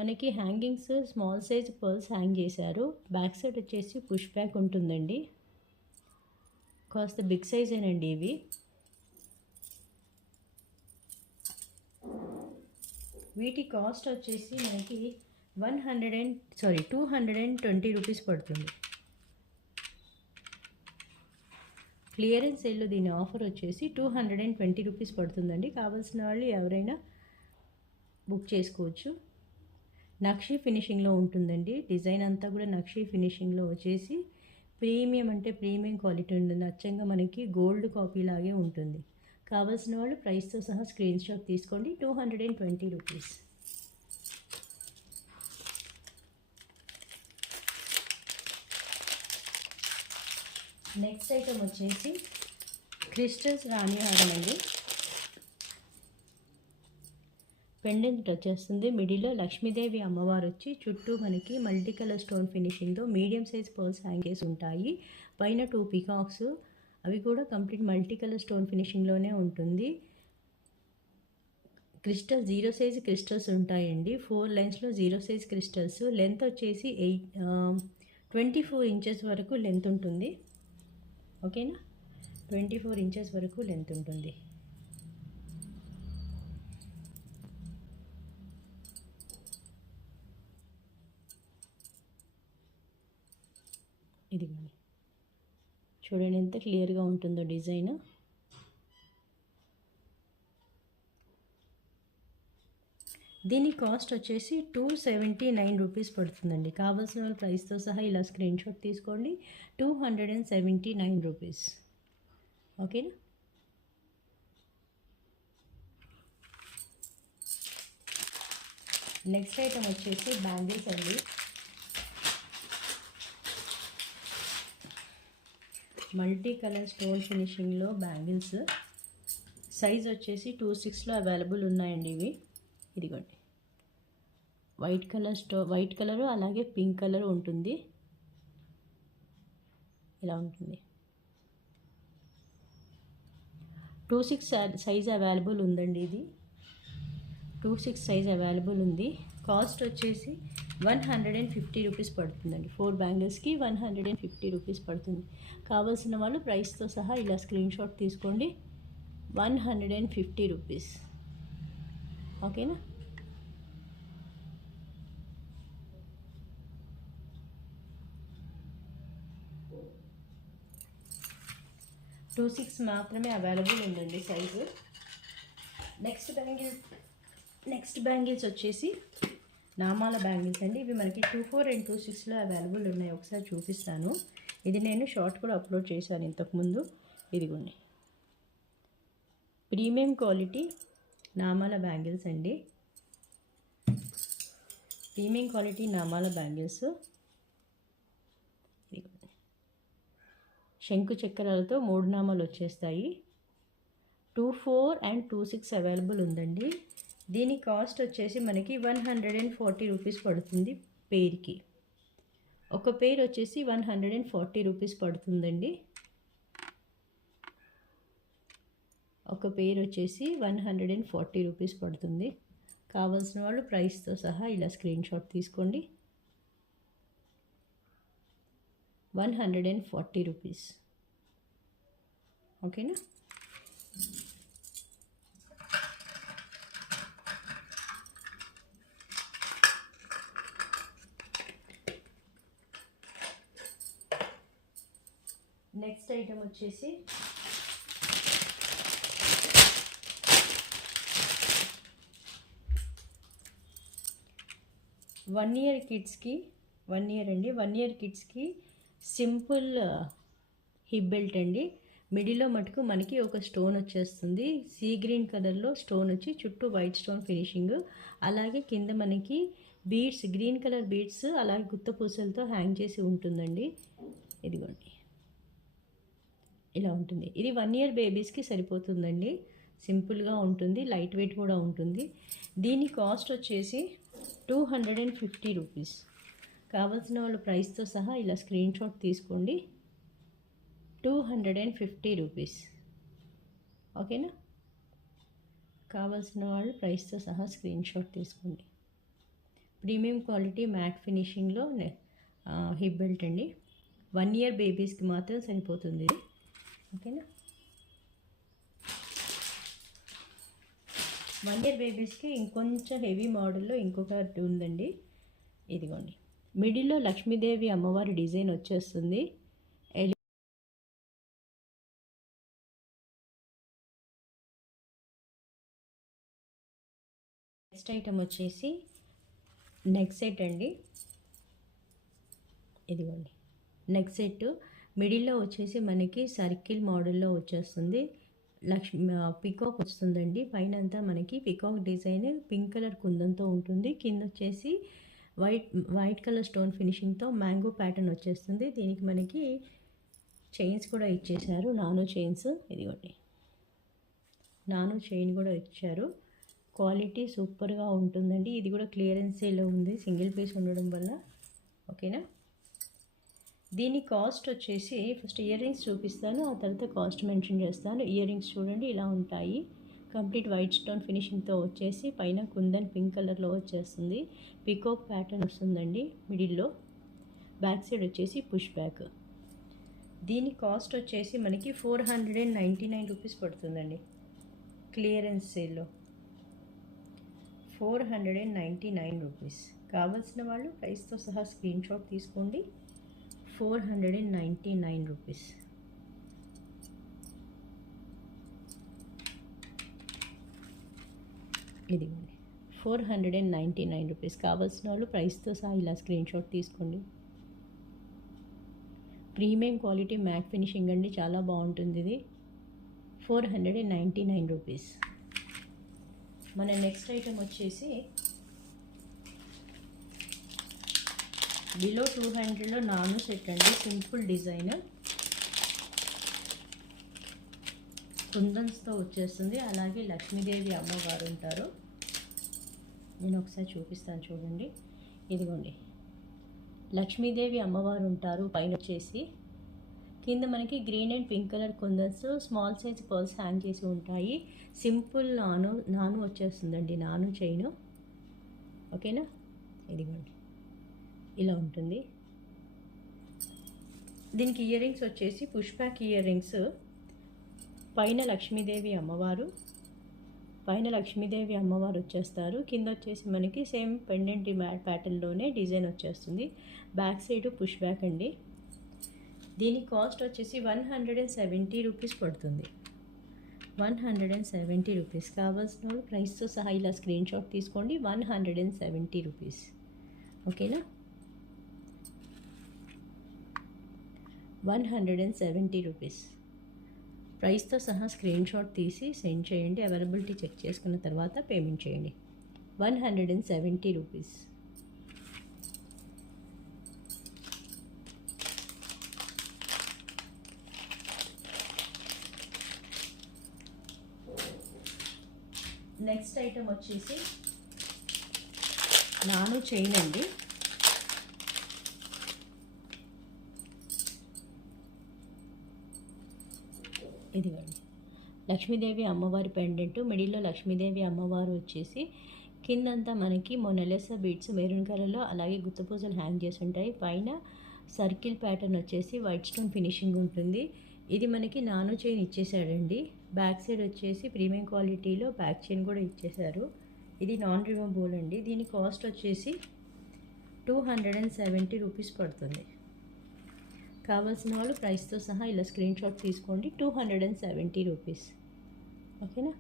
మనకి hangings small size pearls hang చేశారు. బ్యాక్ సైడ్ వచ్చేసి పుష్ బ్యాక్ ఉంటుందండి. కాస్త బిగ్ సైజేనండి ఇవి. వీటి కాస్ట్ వచ్చేసి మనకి 220 రూపీస్ పడుతుంది. క్లియరెన్స్ సేల్లో దీని ఆఫర్ వచ్చేసి 220 రూపీస్ పడుతుందండి. కావాల్సిన వాళ్ళు ఎవరైనా బుక్ చేసుకోవచ్చు. నక్షి ఫినిషింగ్లో ఉంటుందండి. డిజైన్ అంతా కూడా నక్షి ఫినిషింగ్లో వచ్చేసి ప్రీమియం అంటే ప్రీమియం క్వాలిటీ ఉంటుంది. అచ్చంగా మనకి గోల్డ్ కాపీ లాగే ఉంటుంది. కావాల్సిన వాళ్ళు ప్రైస్తో సహా స్క్రీన్ షాట్ తీసుకోండి. 220 రూపీస్. నెక్స్ట్ ఐటమ్ వచ్చేసి క్రిస్టల్స్ రాణి హారం అండి. పెండెంట్ వచ్చేస్తుంది. మిడిల్లో లక్ష్మీదేవి అమ్మవారు వచ్చి చుట్టూ మనకి మల్టీ కలర్ స్టోన్ ఫినిషింగ్తో మీడియం సైజ్ పర్ల్స్ హ్యాంగ్ చేసి ఉంటాయి. పైన 2 పీకాక్స్, అవి కూడా కంప్లీట్ మల్టీ కలర్ స్టోన్ ఫినిషింగ్లోనే ఉంటుంది. క్రిస్టల్స్ 0 సైజ్ క్రిస్టల్స్ ఉంటాయండి. 4 లైన్స్లో 0 సైజ్ క్రిస్టల్స్. లెంత్ వచ్చేసి 24 ఇంచెస్ వరకు లెంత్ ఉంటుంది. ఓకేనా, 24 ఇంచెస్ వరకు లెంత్ ఉంటుంది. ఇది చూడండి ఎంత క్లియర్గా ఉంటుందో డిజైన్. దీని కాస్ట్ వచ్చేసి 279 రూపీస్ పడుతుందండి. కావాల్సిన వాళ్ళ ప్రైస్తో సహా ఇలా స్క్రీన్ షాట్ తీసుకోండి. 279 రూపీస్. ఓకేనా. నెక్స్ట్ ఐటమ్ వచ్చేసి బ్యాంగిల్స్ అండి. మల్టీ కలర్ స్టోన్ ఫినిషింగ్లో బ్యాంగిల్స్. సైజ్ వచ్చేసి 2/6లో అవైలబుల్ ఉన్నాయండి ఇవి. ఇదిగోండి, వైట్ కలరు అలాగే పింక్ కలర్ ఉంటుంది. ఇలా ఉంటుంది. 2/6 సైజ్ అవైలబుల్ ఉందండి. ఇది 2/6 సైజ్ అవైలబుల్ ఉంది. కాస్ట్ వచ్చేసి 150 రూపీస్ పడుతుందండి. 4 బ్యాంగిల్స్కి 150 రూపీస్ పడుతుంది. కావాల్సిన వాళ్ళు ప్రైస్తో సహా ఇలా స్క్రీన్ షాట్ తీసుకోండి. 150 రూపీస్. ఓకేనా. టూ 6 మాత్రమే అవైలబుల్ ఉందండి సైజు. నెక్స్ట్ బ్యాంగిల్స్ వచ్చేసి నామాల బ్యాంగిల్స్ అండి. ఇవి మనకి 24 అండ్ 26లో అవైలబుల్ ఉన్నాయి. ఒకసారి చూపిస్తాను. ఇది నేను షార్ట్ కూడా అప్లోడ్ చేశాను ఇంతకుముందు. ఇదిగోండి, ప్రీమియం క్వాలిటీ నామాల బ్యాంగిల్స్ అండి. ప్రీమియం క్వాలిటీ నామాల బ్యాంగిల్స్. శంకు చక్రాలతో 3 నామాలు వచ్చేస్తాయి. 24 అండ్ 26 అవైలబుల్ ఉందండి. దీని కాస్ట్ వచ్చేసి మనకి 140 రూపీస్ పడుతుంది పేర్కి. ఒక పేర్ వచ్చేసి 140 రూపీస్ పడుతుందండి. ఒక పేర్ వచ్చేసి 140 రూపీస్ పడుతుంది. కావాల్సిన వాళ్ళు ప్రైస్తో సహా ఇలా స్క్రీన్ షాట్ తీసుకోండి. 140 రూపీస్. ఓకేనా. నెక్స్ట్ ఐటమ్ వచ్చేసి వన్ ఇయర్ కిడ్స్కి సింపుల్ హిప్ బెల్ట్ అండి. మిడిల్లో మటుకు మనకి ఒక స్టోన్ వచ్చేస్తుంది, సీ గ్రీన్ కలర్లో స్టోన్ వచ్చి చుట్టూ వైట్ స్టోన్ ఫినిషింగ్. అలాగే కింద మనకి బీడ్స్, గ్రీన్ కలర్ బీడ్స్ అలాగే గుత్త పూసలతో హ్యాంగ్ చేసి ఉంటుందండి. ఇదిగోండి ఇలా ఉంటుంది. ఇది 1 ఇయర్ బేబీస్కి సరిపోతుందండి. సింపుల్గా ఉంటుంది, లైట్ వెయిట్ కూడా ఉంటుంది. దీని కాస్ట్ వచ్చేసి 250 రూపీస్. కావాల్సిన వాళ్ళు ప్రైస్తో సహా ఇలా స్క్రీన్ షాట్ తీసుకోండి. 250 రూపీస్. ఓకేనా? కావాల్సిన వాళ్ళు ప్రైస్తో సహా స్క్రీన్ షాట్ తీసుకోండి. ప్రీమియం క్వాలిటీ మ్యాట్ ఫినిషింగ్లో హిప్ బెల్ట్ అండి. 1 ఇయర్ బేబీస్కి మాత్రం సరిపోతుంది. ఓకేనా? 1 ఇయర్ బేబీస్కి ఇంకొంచెం హెవీ మోడల్లో ఇంకొకటి ఉందండి. ఇదిగోండి, మిడిల్లో లక్ష్మీదేవి అమ్మవారి డిజైన్ వచ్చేస్తుంది. నెక్స్ట్ ఐటమ్ వచ్చేసి నెక్ సెట్ అండి. ఇదిగోండి నెక్ సెట్. మిడిల్లో వచ్చేసి మనకి సర్కిల్ మోడల్లో వచ్చేస్తుంది. పికాక్ వస్తుందండి. పైన అంతా మనకి పికాక్ డిజైన్ పింక్ కలర్ కుందంతో ఉంటుంది. కింద వచ్చేసి వైట్ కలర్ స్టోన్ ఫినిషింగ్తో మ్యాంగో ప్యాటర్న్ వచ్చేస్తుంది. దీనికి మనకి చైన్స్ కూడా ఇచ్చేసారు, నానో చైన్స్. ఇదిగోండి నానో చైన్ కూడా ఇచ్చారు. క్వాలిటీ సూపర్గా ఉంటుందండి. ఇది కూడా క్లియరెన్స్ సేల్లో ఉంది, సింగిల్ పీస్ ఉండడం వల్ల. ఓకేనా? దీని కాస్ట్ వచ్చేసి ఫస్ట్ ఇయర్ రింగ్స్ చూపిస్తాను, ఆ తర్వాత కాస్ట్ మెన్షన్ చేస్తాను. ఇయర్ రింగ్స్ చూడండి ఇలా ఉంటాయి. కంప్లీట్ వైట్ స్టోన్ ఫినిషింగ్తో వచ్చేసి పైన కుందన్ పింక్ కలర్లో వచ్చేస్తుంది. పికాక్ ప్యాటర్న్ వస్తుందండి మిడిల్లో. బ్యాక్ సైడ్ వచ్చేసి పుష్ బ్యాక్. దీని కాస్ట్ వచ్చేసి మనకి 499 రూపీస్ పడుతుందండి క్లియరెన్స్ సేల్లో. 499 రూపీస్. కావాల్సిన వాళ్ళు ప్రైస్తో సహా స్క్రీన్ షాట్ తీసుకోండి. 499 రూపీస్. ఇదిగోండి 499 రూపీస్. కావాల్సిన వాళ్ళు ప్రైస్తో సహా ఇలా స్క్రీన్ షాట్ తీసుకోండి. ప్రీమియం క్వాలిటీ మ్యాట్ ఫినిషింగ్ అండి, చాలా బాగుంటుంది ఇది. 499 రూపీస్. మన నెక్స్ట్ ఐటమ్ వచ్చేసి బిలో 200లో నాను సెట్ అండి. సింపుల్ డిజైన్ కుందన్స్తో వచ్చేస్తుంది. అలాగే లక్ష్మీదేవి అమ్మవారు ఉంటారు. నేను ఒకసారి చూపిస్తాను చూడండి. ఇదిగోండి లక్ష్మీదేవి అమ్మవారు ఉంటారు. పైన వచ్చేసి కింద మనకి green and pink colour kundans, small size pearls hang చేసి ఉంటాయి. సింపుల్ నాను వచ్చేస్తుందండి, నాను చైన్. ఓకేనా? ఇదిగోండి ఇలా ఉంటుంది. దీనికి ఇయర్ రింగ్స్ వచ్చేసి పుష్ బ్యాక్ ఇయర్ రింగ్స్. పైన లక్ష్మీదేవి అమ్మవారు వచ్చేస్తారు. కింద వచ్చేసి మనకి సేమ్ పెండెంట్ ప్యాటర్న్లోనే డిజైన్ వచ్చేస్తుంది. బ్యాక్ సైడ్ పుష్ బ్యాక్ అండి. దీని కాస్ట్ వచ్చేసి 170 రూపీస్ పడుతుంది. 170 రూపీస్. కావాల్సిన వాళ్ళు ప్రైస్తో సహా ఇలా స్క్రీన్ షాట్ తీసుకోండి. 170 రూపీస్. ఓకేనా? 170 రూపీస్. ప్రైస్తో సహా స్క్రీన్ షాట్ తీసి సెండ్ చేయండి. అవైలబిలిటీ చెక్ చేసుకున్న తర్వాత పేమెంట్ చేయండి. 170 రూపీస్. నెక్స్ట్ ఐటమ్ వచ్చేసి నాను చైన్ అండి. ఇదిగోండి లక్ష్మీదేవి అమ్మవారి పెండెంట్. మిడిల్లో లక్ష్మీదేవి అమ్మవారు వచ్చేసి కిందంతా మనకి మొనాలిసా బీడ్స్ మెరూన్ కలర్లో అలాగే గుత్తపూసలు హ్యాంగ్ చేసి ఉంటాయి. పైన సర్కిల్ ప్యాటర్న్ వచ్చేసి వైట్ స్టోన్ ఫినిషింగ్ ఉంటుంది. ఇది మనకి నానో చైన్ ఇచ్చేసాడండి. బ్యాక్ సైడ్ వచ్చేసి ప్రీమియం క్వాలిటీలో బ్యాక్ చైన్ కూడా ఇచ్చేసారు. ఇది నాన్ రిమూవబుల్ అండి. దీని కాస్ట్ వచ్చేసి 270 రూపీస్ పడుతుంది. కావాల్సిన వాళ్ళు ప్రైస్తో సహా ఇలా స్క్రీన్ షాట్ తీసుకోండి. 270 రూపీస్. ఓకేనా?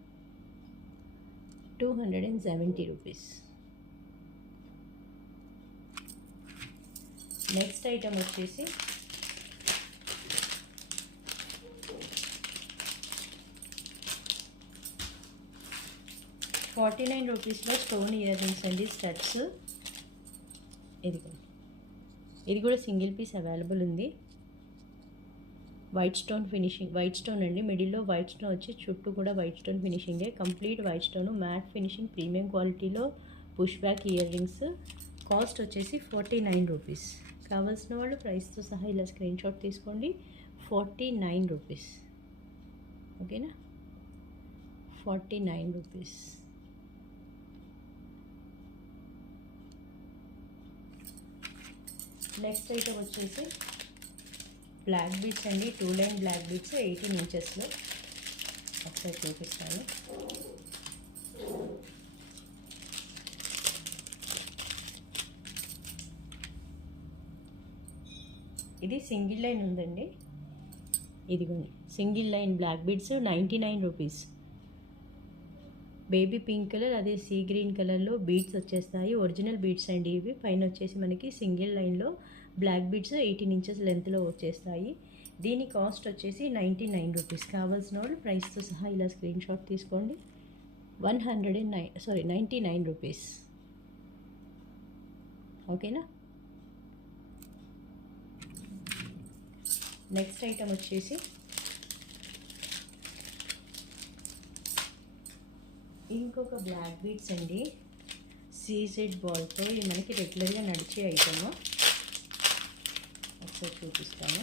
270 రూపీస్. నెక్స్ట్ ఐటమ్ వచ్చేసి 49 రూపీస్లో స్టోన్ ఇయర్ రింగ్స్ అండి, స్టడ్స్. ఇది కూడా సింగిల్ పీస్ అవైలబుల్ ఉంది. White stone finishing, white stone అండి, మిడిల్లో వైట్ స్టోన్ వచ్చి చుట్టూ కూడా వైట్ స్టోన్ ఫినిషింగే. Complete white stone, matte finishing, premium క్వాలిటీలో push back ear rings. Cost వచ్చేసి 49 రూపీస్. కావాల్సిన వాళ్ళు ప్రైస్తో సహా ఇలా స్క్రీన్ షాట్ తీసుకోండి. 49 రూపీస్. ఓకేనా, 49 రూపీస్. నెక్స్ట్ ఐటమ్ వచ్చేసి బ్లాక్ బీడ్స్ అండి, 2 లైన్ బ్లాక్ బీడ్స్ 18 ఇంచెస్లో. ఒకసారి చూపిస్తాను. ఇది సింగిల్ లైన్ ఉందండి, ఇదిగోండి సింగిల్ లైన్ బ్లాక్ బీడ్స్ 99 రూపీస్. బేబీ పింక్ కలర్, అదే సీ గ్రీన్ కలర్లో బీడ్స్ వచ్చేస్తాయి. ఒరిజినల్ బీడ్స్ అండి ఇవి. పైన వచ్చేసి మనకి సింగిల్ లైన్లో బ్లాక్ బీడ్స్ 18 ఇంచెస్ లెంత్లో వచ్చేస్తాయి. దీని కాస్ట్ వచ్చేసి 99 రూపీస్. కావాల్సిన వాళ్ళు ప్రైస్తో సహా ఇలా స్క్రీన్ షాట్ తీసుకోండి. 99 రూపీస్. ఓకేనా. నెక్స్ట్ ఐటమ్ వచ్చేసి ఇంకొక బ్లాక్ బీడ్స్ అండి, సీజెడ్ బాల్తో. ఇది మనకి రెగ్యులర్గా నడిచే ఐటమ్. ఒకసారి చూపిస్తాను.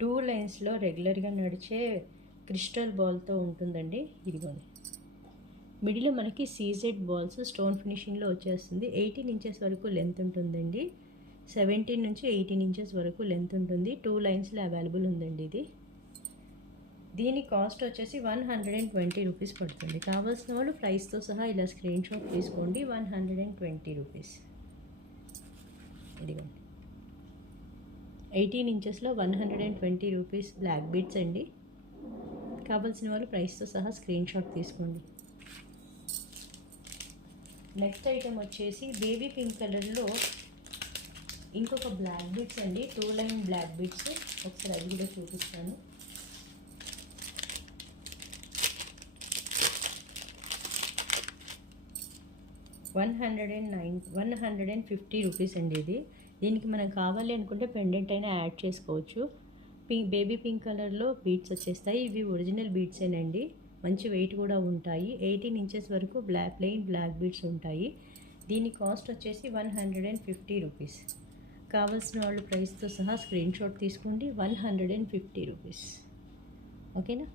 2 లైన్స్లో రెగ్యులర్గా నడిచే క్రిస్టల్ బాల్తో ఉంటుందండి. ఇదిగోండి, మిడిల్లో మనకి సీజెడ్ బాల్స్ స్టోన్ ఫినిషింగ్లో వచ్చేస్తుంది. 18 ఇంచెస్ వరకు లెంత్ ఉంటుందండి. 17 నుంచి 18 ఇంచెస్ వరకు లెంత్ ఉంటుంది. 2 లైన్స్లో అవైలబుల్ ఉందండి ఇది. దీని కాస్ట్ వచ్చేసి 120 రూపీస్ పడుతుంది. కావాల్సిన వాళ్ళు ప్రైస్తో సహా ఇలా స్క్రీన్ షాట్ తీసుకోండి. 120 రూపీస్. ఇదిగోండి, 18 ఇంచెస్లో 120 రూపీస్ బ్లాక్ బీడ్స్ అండి. కావాల్సిన వాళ్ళు ప్రైస్తో సహా స్క్రీన్ షాట్ తీసుకోండి. నెక్స్ట్ ఐటమ్ వచ్చేసి బేబీ పింక్ కలర్లో ఇంకొక బ్లాక్ బీడ్స్ అండి, 2 లైన్ బ్లాక్ బీడ్స్. ఒకసారి అది కూడా చూపిస్తాను. $150 రూపీస్ అండి ఇది. దీనికి మనం కావాలి అనుకుంటే పెండెంట్ అయినా యాడ్ చేసుకోవచ్చు. బేబీ పింక్ కలర్లో బీడ్స్ వచ్చేస్తాయి. ఇవి ఒరిజినల్ బీడ్సేనండి, మంచి వెయిట్ కూడా ఉంటాయి. 18 ఇంచెస్ వరకు ప్లెయిన్ బ్లాక్ బీడ్స్ ఉంటాయి. దీని కాస్ట్ వచ్చేసి 150 రూపీస్. కావాల్సిన వాళ్ళు ప్రైస్తో సహా స్క్రీన్ షాట్ తీసుకోండి. 150 రూపీస్. ఓకేనా.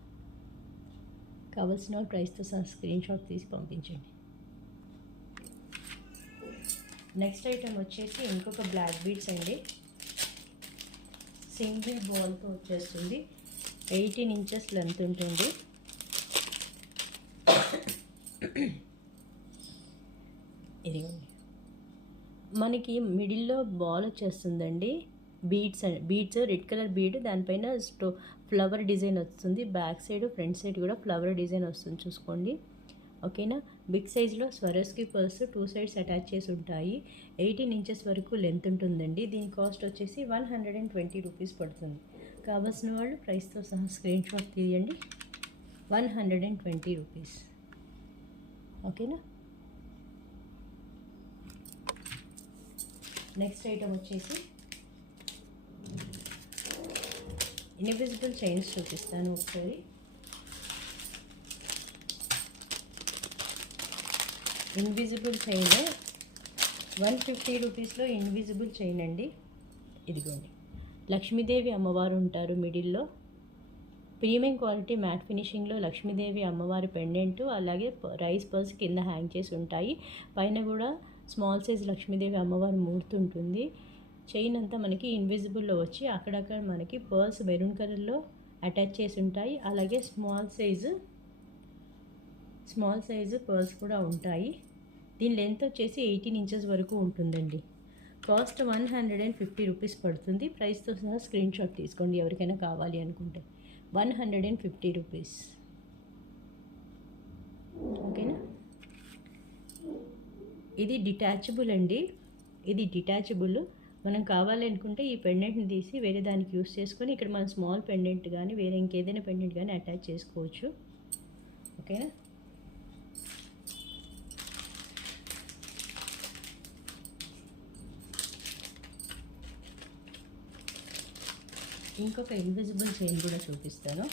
కావాల్సిన వాళ్ళు ప్రైస్తో సహా స్క్రీన్ షాట్ తీసి పంపించండి. నెక్స్ట్ ఐటమ్ వచ్చేసి ఇంకొక బ్లాక్ బీడ్స్ అండి, సింగిల్ బాల్తో వచ్చేస్తుంది. 18 ఇంచెస్ లెంత్ ఉంటుంది. ఇదిగోండి, మనకి మిడిల్లో బాల్ వచ్చేస్తుందండి. బీడ్స్ రెడ్ కలర్ బీడ్, దానిపైన ఫ్లవర్ డిజైన్ వస్తుంది. బ్యాక్ సైడ్ ఫ్రంట్ సైడ్ కూడా ఫ్లవర్ డిజైన్ వస్తుంది, చూసుకోండి. ఓకేనా. బిగ్ సైజ్లో స్వరస్కి పర్స్ 2 సైడ్స్ అటాచ్ చేసి ఉంటాయి. 18 ఇంచెస్ వరకు లెంత్ ఉంటుందండి. దీని కాస్ట్ వచ్చేసి 120 రూపీస్ పడుతుంది. కావాల్సిన వాళ్ళు ప్రైస్తో సహా స్క్రీన్ షాట్ తీయండి. 120 రూపీస్. ఓకేనా. నెక్స్ట్ ఐటమ్ వచ్చేసి ఇన్విజిబుల్ చైన్స్ చూపిస్తాను ఒకసారి. ఇన్విజిబుల్ చైన్ 150 రూపీస్లో ఇన్విజిబుల్ చైన్ అండి. ఇదిగోండి, లక్ష్మీదేవి అమ్మవారు ఉంటారు మిడిల్లో. ప్రీమియం క్వాలిటీ మ్యాట్ ఫినిషింగ్లో లక్ష్మీదేవి అమ్మవారి పెండెంట్, అలాగే రైస్ పర్స్ కింద హ్యాంగ్ చేసి ఉంటాయి. పైన కూడా స్మాల్ సైజ్ లక్ష్మీదేవి అమ్మవారి మూర్తి ఉంటుంది. చైన్ అంతా మనకి ఇన్విజిబుల్లో వచ్చి అక్కడక్కడ మనకి పర్ల్స్ మెరూన్ కలర్లో అటాచ్ చేసి ఉంటాయి. అలాగే స్మాల్ సైజు పర్ల్స్ కూడా ఉంటాయి. దీని లెంత్ వచ్చేసి 18 ఇంచెస్ వరకు ఉంటుందండి. కాస్ట్ 150 రూపీస్ పడుతుంది. ప్రైస్తో సహా స్క్రీన్ షాట్ తీసుకోండి ఎవరికైనా కావాలి అనుకుంటే. 150 రూపీస్. ఓకేనా. ఇది డిటాచబుల్ అండి, ఇది డిటాచబుల్. మనం కావాలి అనుకుంటే ఈ పెండెంట్ని తీసి వేరే దానికి యూస్ చేసుకొని ఇక్కడ మనం స్మాల్ పెండెంట్ కానీ వేరే ఇంకేదైనా పెండెంట్ కానీ అటాచ్ చేసుకోవచ్చు. ఓకేనా. ఇంకొక ఇన్విజిబుల్ చైన్ కూడా చూపిస్తాను.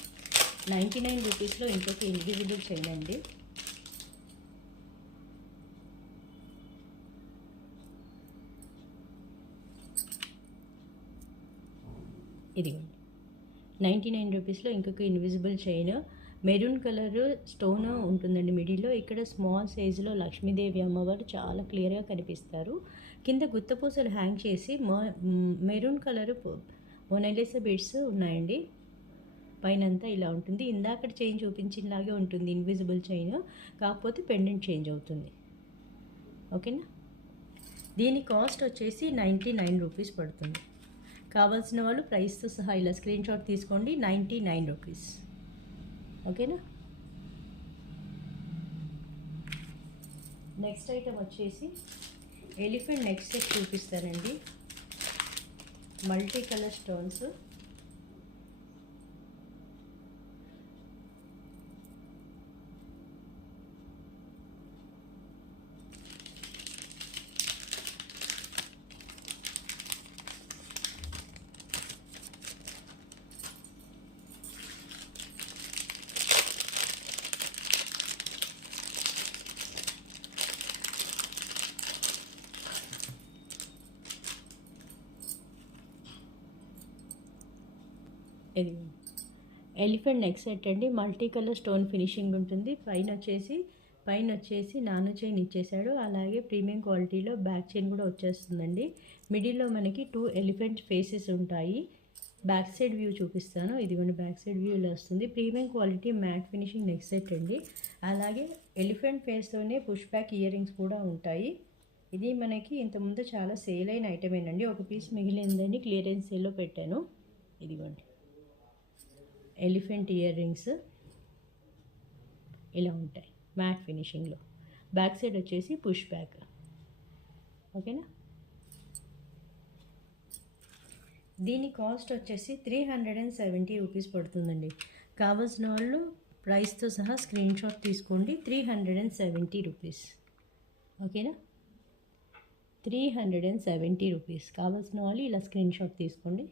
99 రూపీస్లో ఇంకొక ఇన్విజిబుల్ చైన్ అండి. ఇదిగోండి 99 రూపీస్లో ఇంకొక invisible chain. Maroon colour stone ఉంటుందండి మిడిల్లో. ఇక్కడ స్మాల్ సైజులో లక్ష్మీదేవి అమ్మవారు చాలా క్లియర్గా కనిపిస్తారు. కింద గుత్తపూసలు హ్యాంగ్ చేసి మెరూన్ కలర్ మొనాలిసా బీడ్స్ ఉన్నాయండి. పైనంతా ఇలా ఉంటుంది. ఇందాక చైన్ చూపించినలాగే ఉంటుంది ఇన్విజిబుల్ చైన్, కాకపోతే పెండెంట్ చేంజ్ అవుతుంది. ఓకేనా. దీని కాస్ట్ వచ్చేసి 99 రూపీస్ పడుతుంది. కావాల్సిన వాళ్ళు ప్రైస్తో సహా ఇలా స్క్రీన్ షాట్ తీసుకోండి. 99 రూపీస్. ఓకేనా. నెక్స్ట్ ఐటమ్ వచ్చేసి ఎలిఫెంట్ నెక్ సెట్ చూపిస్తానండి. Multi colour stones. ఇది ఎలిఫెంట్ నెక్ సెట్ అండి. మల్టీ కలర్ స్టోన్ ఫినిషింగ్ ఉంటుంది. పైన వచ్చేసి నానో చైన్ ఇచ్చేసాడు. అలాగే ప్రీమియం క్వాలిటీలో బ్యాక్ చైన్ కూడా వచ్చేస్తుందండి. మిడిల్లో మనకి 2 ఎలిఫెంట్ ఫేసెస్ ఉంటాయి. బ్యాక్ సైడ్ వ్యూ చూపిస్తాను. ఇదిగోండి బ్యాక్ సైడ్ వ్యూ ఇలా వస్తుంది. Premium quality matte finishing neck set అండి. అలాగే ఎలిఫెంట్ ఫేస్తోనే పుష్ బ్యాక్ ఇయర్ రింగ్స్ కూడా ఉంటాయి. ఇది మనకి ఇంతకుముందు చాలా సేల్ అయిన ఐటమేనండి. ఒక పీస్ మిగిలిందని క్లియరెన్స్ సేల్లో పెట్టాను. ఇదిగోండి ఎలిఫెంట్ ఇయర్ రింగ్స్ ఇలా ఉంటాయి మ్యాట్ ఫినిషింగ్లో. బ్యాక్ సైడ్ వచ్చేసి పుష్ బ్యాక్. ఓకేనా. దీని కాస్ట్ వచ్చేసి 370 రూపీస్ పడుతుందండి. కావాల్సిన వాళ్ళు ప్రైస్తో సహా స్క్రీన్ షాట్ తీసుకోండి. 370 రూపీస్. ఓకేనా. 370 రూపీస్. కావాల్సిన వాళ్ళు ఇలా స్క్రీన్ షాట్ తీసుకోండి.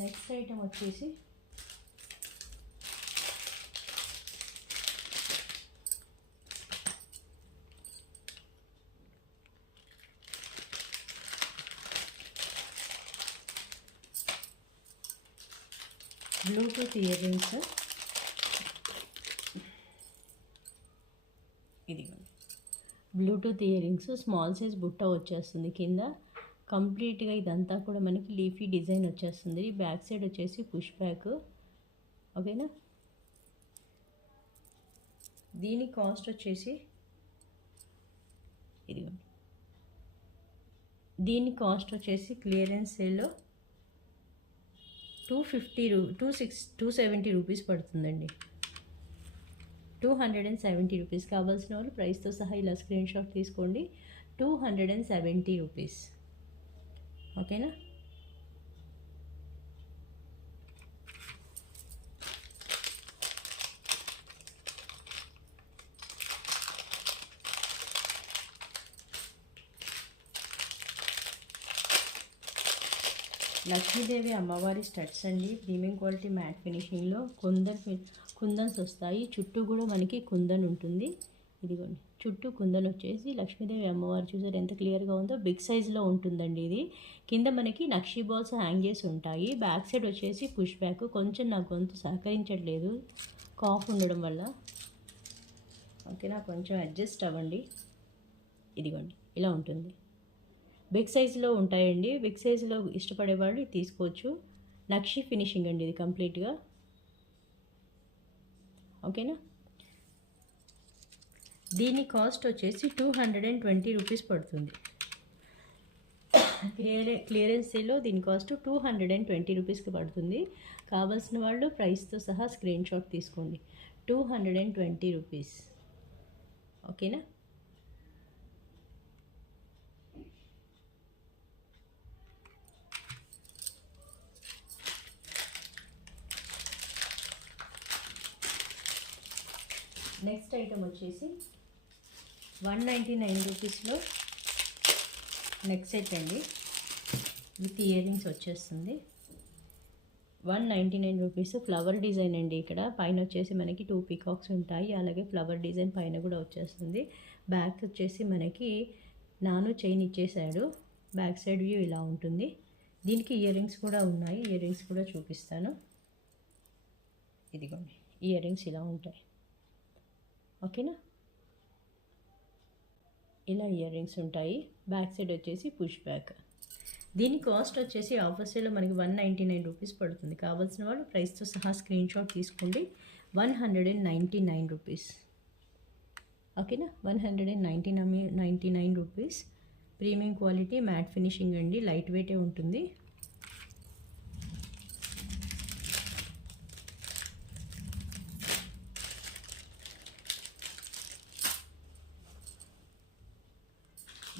నెక్స్ట్ ఐటమ్ వచ్చేసి బ్లూటూత్ ఇయర్ రింగ్స్. ఇదిగోండి Bluetooth ear rings. Small size బుట్ట వచ్చేస్తుంది కింద. కంప్లీట్గా ఇదంతా కూడా మనకి లీఫీ డిజైన్ వచ్చేస్తుంది. బ్యాక్ సైడ్ వచ్చేసి పుష్ బ్యాక్. ఓకేనా. దీని కాస్ట్ వచ్చేసి ఇదిగోండి దీని కాస్ట్ వచ్చేసి క్లియరెన్స్ సేల్లో 270 రూపీస్ పడుతుందండి. 270 రూపీస్. కావాల్సిన వాళ్ళు ప్రైస్తో సహా ఇలా స్క్రీన్ షాట్ తీసుకోండి. 270 రూపీస్. ఓకేనా. లక్ష్మీదేవి అమ్మవారి స్టడ్స్ అండి. ప్రీమియం క్వాలిటీ మ్యాట్ ఫినిషింగ్లో కుందన్స్ వస్తాయి. చుట్టూ కూడా మనకి కుందన్ ఉంటుంది. ఇదిగోండి చుట్టూ కుందన్ వచ్చేసి లక్ష్మీదేవి అమ్మవారు చూసారు ఎంత క్లియర్గా ఉందో. బిగ్ సైజులో ఉంటుందండి ఇది. కింద మనకి నక్షీ బాల్స్ హ్యాంగ్ చేసి ఉంటాయి. బ్యాక్ సైడ్ వచ్చేసి పుష్ బ్యాక్. కొంచెం నా గొంతు సహకరించట్లేదు కాఫ్ ఉండడం వల్ల. ఓకేనా. కొంచెం అడ్జస్ట్ అవ్వండి. ఇదిగోండి ఇలా ఉంటుంది. బిగ్ సైజులో ఉంటాయండి. బిగ్ సైజులో ఇష్టపడేవాళ్ళు ఇది తీసుకోవచ్చు. నక్షి ఫినిషింగ్ అండి ఇది కంప్లీట్గా. ఓకేనా. దీని కాస్ట్ వచ్చేసి 220 రూపీస్ పడుతుంది. క్లియరెన్స్ సేల్లో దీని కాస్ట్ 220 రూపీస్కి పడుతుంది. కావాల్సిన వాళ్ళు ప్రైస్తో సహా స్క్రీన్ షాట్ తీసుకోండి. 220 రూపీస్. ఓకేనా. నెక్స్ట్ ఐటమ్ వచ్చేసి 199 రూపీస్లో నెక్ సెట్ అండి, విత్ ఇయర్ రింగ్స్ వచ్చేస్తుంది. 199 రూపీస్. ఫ్లవర్ డిజైన్ అండి. ఇక్కడ పైన వచ్చేసి మనకి 2 పీకాక్స్ ఉంటాయి, అలాగే ఫ్లవర్ డిజైన్ పైన కూడా వచ్చేస్తుంది. బ్యాక్ వచ్చేసి మనకి నాను చైన్ ఇచ్చేసాడు. బ్యాక్ సైడ్ వ్యూ ఇలా ఉంటుంది. దీనికి ఇయర్ రింగ్స్ కూడా ఉన్నాయి, ఇయర్ రింగ్స్ కూడా చూపిస్తాను. ఇదిగోండి, ఇయర్ రింగ్స్ ఇలా ఉంటాయి. ఓకేనా, ఇలా ఇయర్ రింగ్స్ ఉంటాయి. బ్యాక్ సైడ్ వచ్చేసి పుష్ బ్యాక్. దీని కాస్ట్ వచ్చేసి ఆఫర్ సేల్లో మనకి 199 రూపీస్ పడుతుంది. కావాల్సిన వాళ్ళు ప్రైస్తో సహా స్క్రీన్ షాట్ తీసుకోండి. 199 రూపీస్. ఓకేనా, 199 rupees. Premium quality matte finishing అండి, లైట్ వెయిటే ఉంటుంది.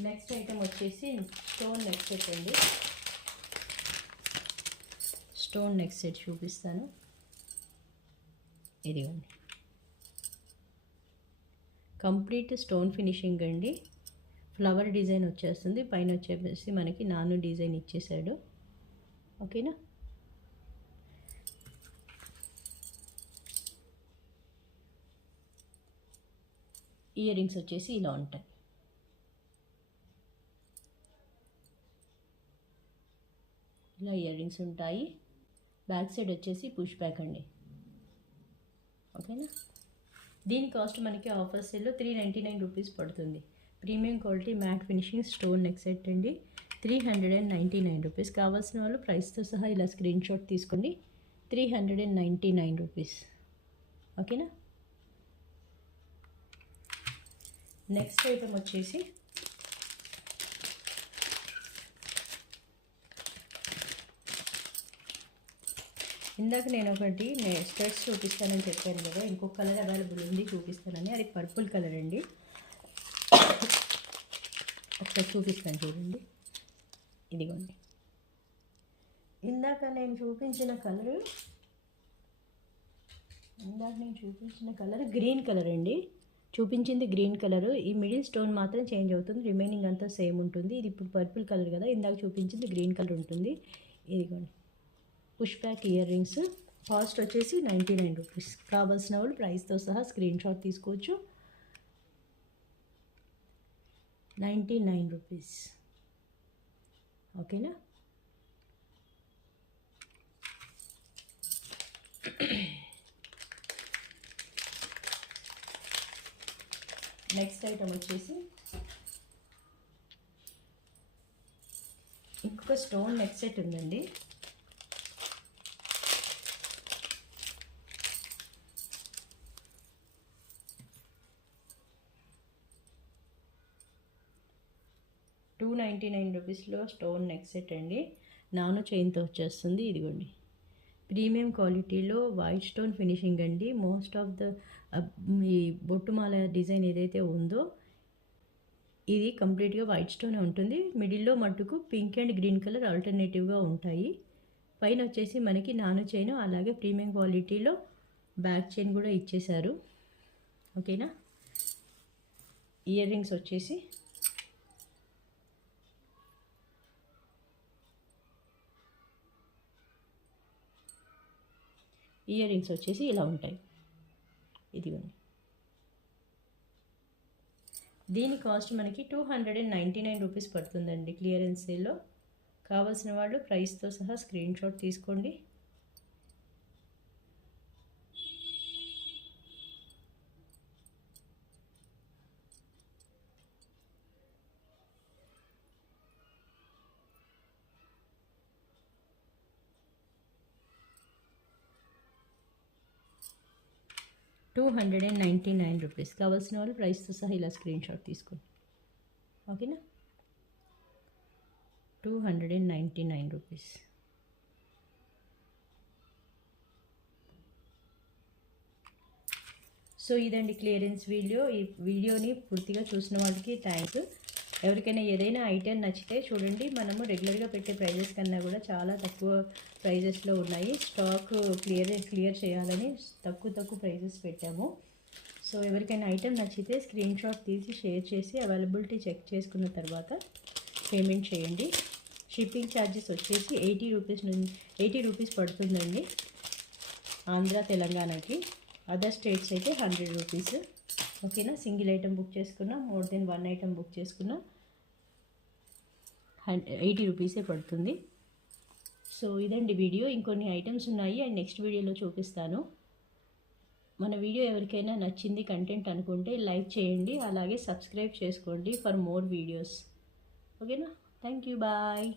నెక్స్ట్ ఐటమ్ వచ్చేసి స్టోన్ నెక్ సెట్ అండి. స్టోన్ నెక్ సెట్ చూపిస్తాను. ఇదిగోండి, కంప్లీట్ స్టోన్ ఫినిషింగ్ అండి. ఫ్లవర్ డిజైన్ వచ్చేస్తుంది, పైన వచ్చేసి మనకి నాను డిజైన్ ఇచ్చేసాడు. ఓకేనా, ఇయర్ రింగ్స్ వచ్చేసి ఇలా ఉంటాయి. ఇలా ఇయర్ రింగ్స్ ఉంటాయి. బ్యాక్ సైడ్ వచ్చేసి పుష్ బ్యాక్ అండి. ఓకేనా, దీని కాస్ట్ మనకి ఆఫర్ సేల్లో 399 రూపీస్ పడుతుంది. Premium quality matte finishing stone neck set అండి, 399 రూపీస్. కావాల్సిన వాళ్ళు ప్రైస్తో సహా ఇలా స్క్రీన్ షాట్ తీసుకోండి. 399 రూపీస్. ఓకేనా, నెక్స్ట్ ఐటమ్ వచ్చేసి ఇందాక నేను ఒకటి స్టడ్స్ చూపిస్తానని చెప్పాను కదా, ఇంకొక కలర్ అవైలబుల్ ఉంది చూపిస్తానని. అది పర్పుల్ కలర్ అండి. ఒకసారి చూపిస్తాను చూడండి. ఇదిగోండి, ఇందాక నేను చూపించిన కలర్ గ్రీన్ కలర్ అండి. చూపించింది గ్రీన్ కలరు. ఈ మిడిల్ స్టోన్ మాత్రం చేంజ్ అవుతుంది, రిమైనింగ్ అంతా సేమ్ ఉంటుంది. ఇది ఇప్పుడు పర్పుల్ కలర్ కదా, ఇందాక చూపించింది గ్రీన్ కలర్ ఉంటుంది. ఇదిగోండి, push back ear rings. Cost వచ్చేసి 99 రూపీస్. కావాల్సిన వాళ్ళు ప్రైస్తో సహా స్క్రీన్ షాట్ తీసుకోవచ్చు. 99 రూపీస్. ఓకేనా, నెక్స్ట్ ఐటమ్ వచ్చేసి ఇంకొక స్టోన్ నెక్ సెట్ ఉందండి. $299 రూపీస్లో స్టోన్ నెక్ సెట్ అండి, నాను చైన్తో వచ్చేస్తుంది. ఇదిగోండి, ప్రీమియం క్వాలిటీలో వైట్ స్టోన్ ఫినిషింగ్ అండి. మోస్ట్ ఆఫ్ ద ఈ బొట్టుమాల డిజైన్ ఏదైతే ఉందో ఇది కంప్లీట్గా వైట్ స్టోనే ఉంటుంది. మిడిల్లో మట్టుకు పింక్ అండ్ గ్రీన్ కలర్ ఆల్టర్నేటివ్గా ఉంటాయి. పైన వచ్చేసి మనకి నాను చైన్, అలాగే ప్రీమియం క్వాలిటీలో బ్యాక్ చైన్ కూడా ఇచ్చేశారు. ఓకేనా, ఇయర్ రింగ్స్ వచ్చేసి ఇలా ఉంటాయి. ఇదిగోండి, దీని కాస్ట్ మనకి 299 రూపీస్ పడుతుందండి క్లియరెన్స్ సేల్లో. కావాల్సిన వాళ్ళు ప్రైస్తో సహా స్క్రీన్ షాట్ తీసుకోండి. $299 కావాల్సిన వాళ్ళు ప్రైస్తో సహా ఇలా స్క్రీన్ షాట్ తీసుకోండి. ఓకేనా, 299 రూపీస్. సో ఇదండి క్లియరెన్స్ వీడియో. ఈ వీడియోని పూర్తిగా చూసిన వాళ్ళకి థ్యాంక్స్. ఎవరికైనా ఏదైనా ఐటెం నచ్చితే చూడండి, మనము రెగ్యులర్గా పెట్టే ప్రైజెస్ కన్నా కూడా చాలా తక్కువ ప్రైజెస్లో ఉన్నాయి. స్టాక్ క్లియర్ చేయాలని తక్కువ ప్రైజెస్ పెట్టాము. సో ఎవరికైనా ఐటెం నచ్చితే స్క్రీన్ షాట్ తీసి షేర్ చేసి అవైలబిలిటీ చెక్ చేసుకున్న తర్వాత పేమెంట్ చేయండి. షిప్పింగ్ ఛార్జెస్ వచ్చేసి 80 రూపీస్ పడుతుందండి ఆంధ్ర తెలంగాణకి. అదర్ స్టేట్స్ అయితే 100 రూపీస్. ఓకేనా. సింగిల్ ఐటెం బుక్ చేసుకున్నా, మోర్ దెన్ 1 ఐటెం బుక్ చేసుకున్నా 80 రూపీసే పడుతుంది. సో ఇదండి వీడియో. ఇంకొన్ని ఐటమ్స్ ఉన్నాయి అండ్ నెక్స్ట్ వీడియోలో చూపిస్తాను. మన వీడియో ఎవరికైనా నచ్చింది కంటెంట్ అనుకుంటే లైక్ చేయండి, అలాగే సబ్స్క్రైబ్ చేసుకోండి ఫర్ మోర్ వీడియోస్. ఓకేనా. Thank you. బాయ్.